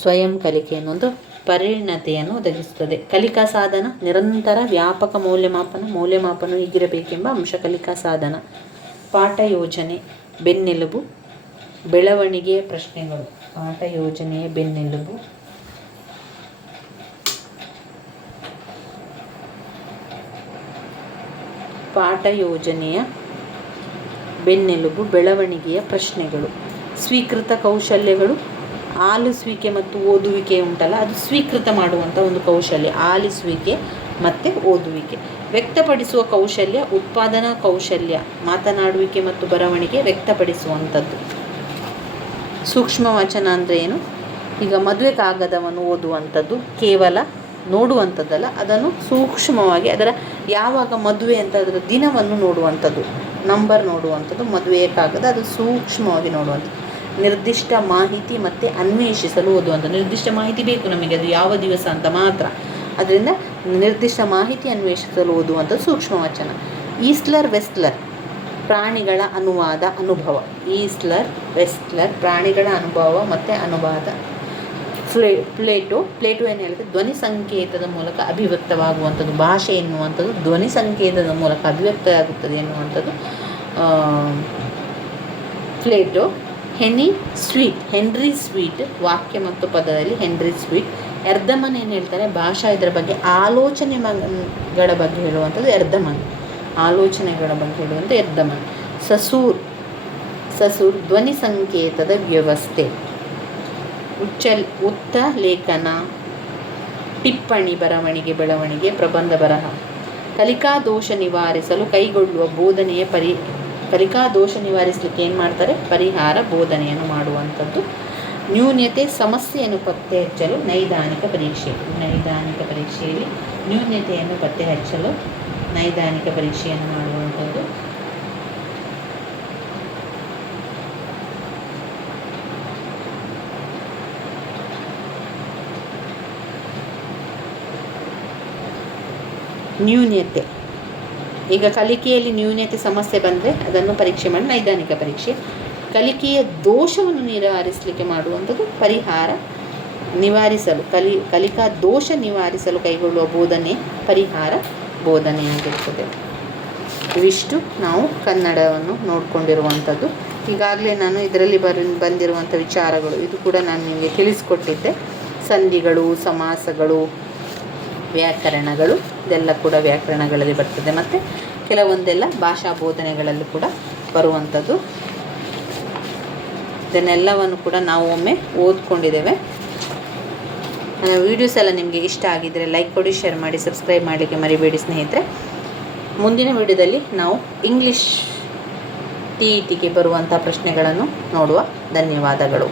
ಸ್ವಯಂ ಕಲಿಕೆ ಅನ್ನೋದು ಪರಿಣತೆಯನ್ನು ಒದಗಿಸುತ್ತದೆ. ಕಲಿಕಾ ಸಾಧನ ನಿರಂತರ ವ್ಯಾಪಕ ಮೌಲ್ಯಮಾಪನ ಹೀಗಿರಬೇಕೆಂಬ ಅಂಶ ಕಲಿಕಾ ಸಾಧನ. ಪಾಠ ಯೋಜನೆ ಬೆನ್ನೆಲುಬು, ಬೆಳವಣಿಗೆಯ ಪ್ರಶ್ನೆಗಳು. ಪಾಠ ಯೋಜನೆಯ ಬೆನ್ನೆಲುಬು, ಪಾಠ ಯೋಜನೆಯ ಬೆನ್ನೆಲುಬು, ಬೆಳವಣಿಗೆಯ ಪ್ರಶ್ನೆಗಳು. ಸ್ವೀಕೃತ ಕೌಶಲ್ಯಗಳು, ಆಲಿಸುವಿಕೆ ಮತ್ತು ಓದುವಿಕೆ ಉಂಟಲ್ಲ, ಅದು ಸ್ವೀಕೃತ ಮಾಡುವಂಥ ಒಂದು ಕೌಶಲ್ಯ, ಆಲಿಸುವಿಕೆ ಮತ್ತು ಓದುವಿಕೆ. ವ್ಯಕ್ತಪಡಿಸುವ ಕೌಶಲ್ಯ, ಉತ್ಪಾದನಾ ಕೌಶಲ್ಯ, ಮಾತನಾಡುವಿಕೆ ಮತ್ತು ಬರವಣಿಗೆ ವ್ಯಕ್ತಪಡಿಸುವಂಥದ್ದು. ಸೂಕ್ಷ್ಮ ವಚನ ಅಂದರೆ ಏನು? ಈಗ ಮದುವೆ ಕಾಗದವನ್ನು ಓದುವಂಥದ್ದು ಕೇವಲ ನೋಡುವಂಥದ್ದಲ್ಲ, ಅದನ್ನು ಸೂಕ್ಷ್ಮವಾಗಿ ಅದರ ಯಾವಾಗ ಮದುವೆ ಅಂತ ಅದರ ದಿನವನ್ನು ನೋಡುವಂಥದ್ದು, ನಂಬರ್ ನೋಡುವಂಥದ್ದು ಮದುವೆಯ ಕಾಗದ, ಅದು ಸೂಕ್ಷ್ಮವಾಗಿ ನೋಡುವಂಥದ್ದು. ನಿರ್ದಿಷ್ಟ ಮಾಹಿತಿ ಮತ್ತು ಅನ್ವೇಷಿಸಲು ಓದುವಂಥದ್ದು. ನಿರ್ದಿಷ್ಟ ಮಾಹಿತಿ ಬೇಕು ನಮಗೆ, ಅದು ಯಾವ ದಿವಸ ಅಂತ ಮಾತ್ರ, ಅದರಿಂದ ನಿರ್ದಿಷ್ಟ ಮಾಹಿತಿ ಅನ್ವೇಷಿಸಲು ಓದುವಂಥದ್ದು ಸೂಕ್ಷ್ಮ ವಚನ. ಈಸ್ಲರ್ ವೆಸ್ಟ್ಲರ್ ಪ್ರಾಣಿಗಳ ಅನುವಾದ ಅನುಭವ. ಈಸ್ಲರ್ ವೆಸ್ಟ್ಲರ್ ಪ್ರಾಣಿಗಳ ಅನುಭವ ಮತ್ತು ಅನುವಾದ. ಪ್ಲೇಟೋ ಏನು ಹೇಳ್ತದೆ? ಧ್ವನಿ ಸಂಕೇತದ ಮೂಲಕ ಅಭಿವ್ಯಕ್ತವಾಗುವಂಥದ್ದು. ಭಾಷೆ ಎನ್ನುವಂಥದ್ದು ಧ್ವನಿ ಸಂಕೇತದ ಮೂಲಕ ಅಭಿವ್ಯಕ್ತ ಆಗುತ್ತದೆ ಎನ್ನುವಂಥದ್ದು ಪ್ಲೇಟೋ. ಹೆನ್ರಿ ಸ್ವೀಟ್ ವಾಕ್ಯ ಮತ್ತು ಪದದಲ್ಲಿ ಹೆನ್ರಿ ಸ್ವೀಟ್. ಎರ್ದಮನ್ ಏನು ಹೇಳ್ತಾರೆ? ಭಾಷಾ ಇದರ ಬಗ್ಗೆ ಆಲೋಚನೆಗಳ ಬಗ್ಗೆ ಹೇಳುವಂಥದ್ದು ಎರ್ದಮನ್. ಆಲೋಚನೆಗಳ ಬಗ್ಗೆ ಹೇಳುವಂಥ ಎರ್ದಮನ್. ಸಸೂರ್ ಧ್ವನಿ ಸಂಕೇತದ ವ್ಯವಸ್ಥೆ. ಉತ್ತ ಲೇಖನ, ಟಿಪ್ಪಣಿ, ಬರವಣಿಗೆ, ಬೆಳವಣಿಗೆ, ಪ್ರಬಂಧ ಬರಹ. ಕಲಿಕಾ ದೋಷ ನಿವಾರಿಸಲು ಕೈಗೊಳ್ಳುವ ಬೋಧನೆಯ ಕಲಿಕಾ ದೋಷ ನಿವಾರಿಸಲಿಕ್ಕೆ ಏನು ಮಾಡ್ತಾರೆ? ಪರಿಹಾರ ಬೋಧನೆಯನ್ನು ಮಾಡುವಂಥದ್ದು. ನ್ಯೂನ್ಯತೆ, ಸಮಸ್ಯೆಯನ್ನು ಪತ್ತೆ ಹಚ್ಚಲು ನೈದಾನಿಕ ಪರೀಕ್ಷೆ. ನೈದಾನಿಕ ಪರೀಕ್ಷೆಯಲ್ಲಿ ನ್ಯೂನ್ಯತೆಯನ್ನು ಪತ್ತೆ ಹಚ್ಚಲು ನೈದಾನಿಕ ಪರೀಕ್ಷೆಯನ್ನು ಮಾಡುವಂಥದ್ದು. ನ್ಯೂನ್ಯತೆ, ಈಗ ಕಲಿಕೆಯಲ್ಲಿ ನ್ಯೂನ್ಯತೆ ಸಮಸ್ಯೆ ಬಂದರೆ ಅದನ್ನು ಪರೀಕ್ಷೆ ಮಾಡಿ ನೈದಾನಿಕ ಪರೀಕ್ಷೆ. ಕಲಿಕೆಯ ದೋಷವನ್ನು ನಿವಾರಿಸಲಿಕ್ಕೆ ಮಾಡುವಂಥದ್ದು ಪರಿಹಾರ. ನಿವಾರಿಸಲು ಕಲಿಕಾ ದೋಷ ನಿವಾರಿಸಲು ಕೈಗೊಳ್ಳುವ ಬೋಧನೆ ಪರಿಹಾರ ಬೋಧನೆಯಾಗಿರ್ತದೆ. ಇವಿಷ್ಟು ನಾವು ಕನ್ನಡವನ್ನು ನೋಡಿಕೊಂಡಿರುವಂಥದ್ದು. ಈಗಾಗಲೇ ನಾನು ಇದರಲ್ಲಿ ಬಂದಿರುವಂಥ ವಿಚಾರಗಳು, ಇದು ಕೂಡ ನಾನು ನಿಮಗೆ ತಿಳಿಸ್ಕೊಟ್ಟಿದ್ದೆ. ಸಂಧಿಗಳು, ಸಮಾಸಗಳು, ವ್ಯಾಕರಣಗಳು, ಇದೆಲ್ಲ ಕೂಡ ವ್ಯಾಕರಣಗಳಲ್ಲಿ ಬರ್ತದೆ. ಮತ್ತು ಕೆಲವೊಂದೆಲ್ಲ ಭಾಷಾ ಬೋಧನೆಗಳಲ್ಲಿ ಕೂಡ ಬರುವಂಥದ್ದು. ಇದನ್ನೆಲ್ಲವನ್ನು ಕೂಡ ನಾವು ಒಮ್ಮೆ ಓದ್ಕೊಂಡಿದ್ದೇವೆ. ವೀಡಿಯೋಸ್ ಎಲ್ಲ ನಿಮಗೆ ಇಷ್ಟ ಆಗಿದ್ದರೆ ಲೈಕ್ ಕೊಡಿ, ಶೇರ್ ಮಾಡಿ, ಸಬ್ಸ್ಕ್ರೈಬ್ ಮಾಡಲಿಕ್ಕೆ ಮರಿಬೇಡಿ ಸ್ನೇಹಿತರೆ. ಮುಂದಿನ ವಿಡಿಯೋದಲ್ಲಿ ನಾವು ಇಂಗ್ಲೀಷ್ TETಗೆ ಬರುವಂಥ ಪ್ರಶ್ನೆಗಳನ್ನು ನೋಡುವ. ಧನ್ಯವಾದಗಳು.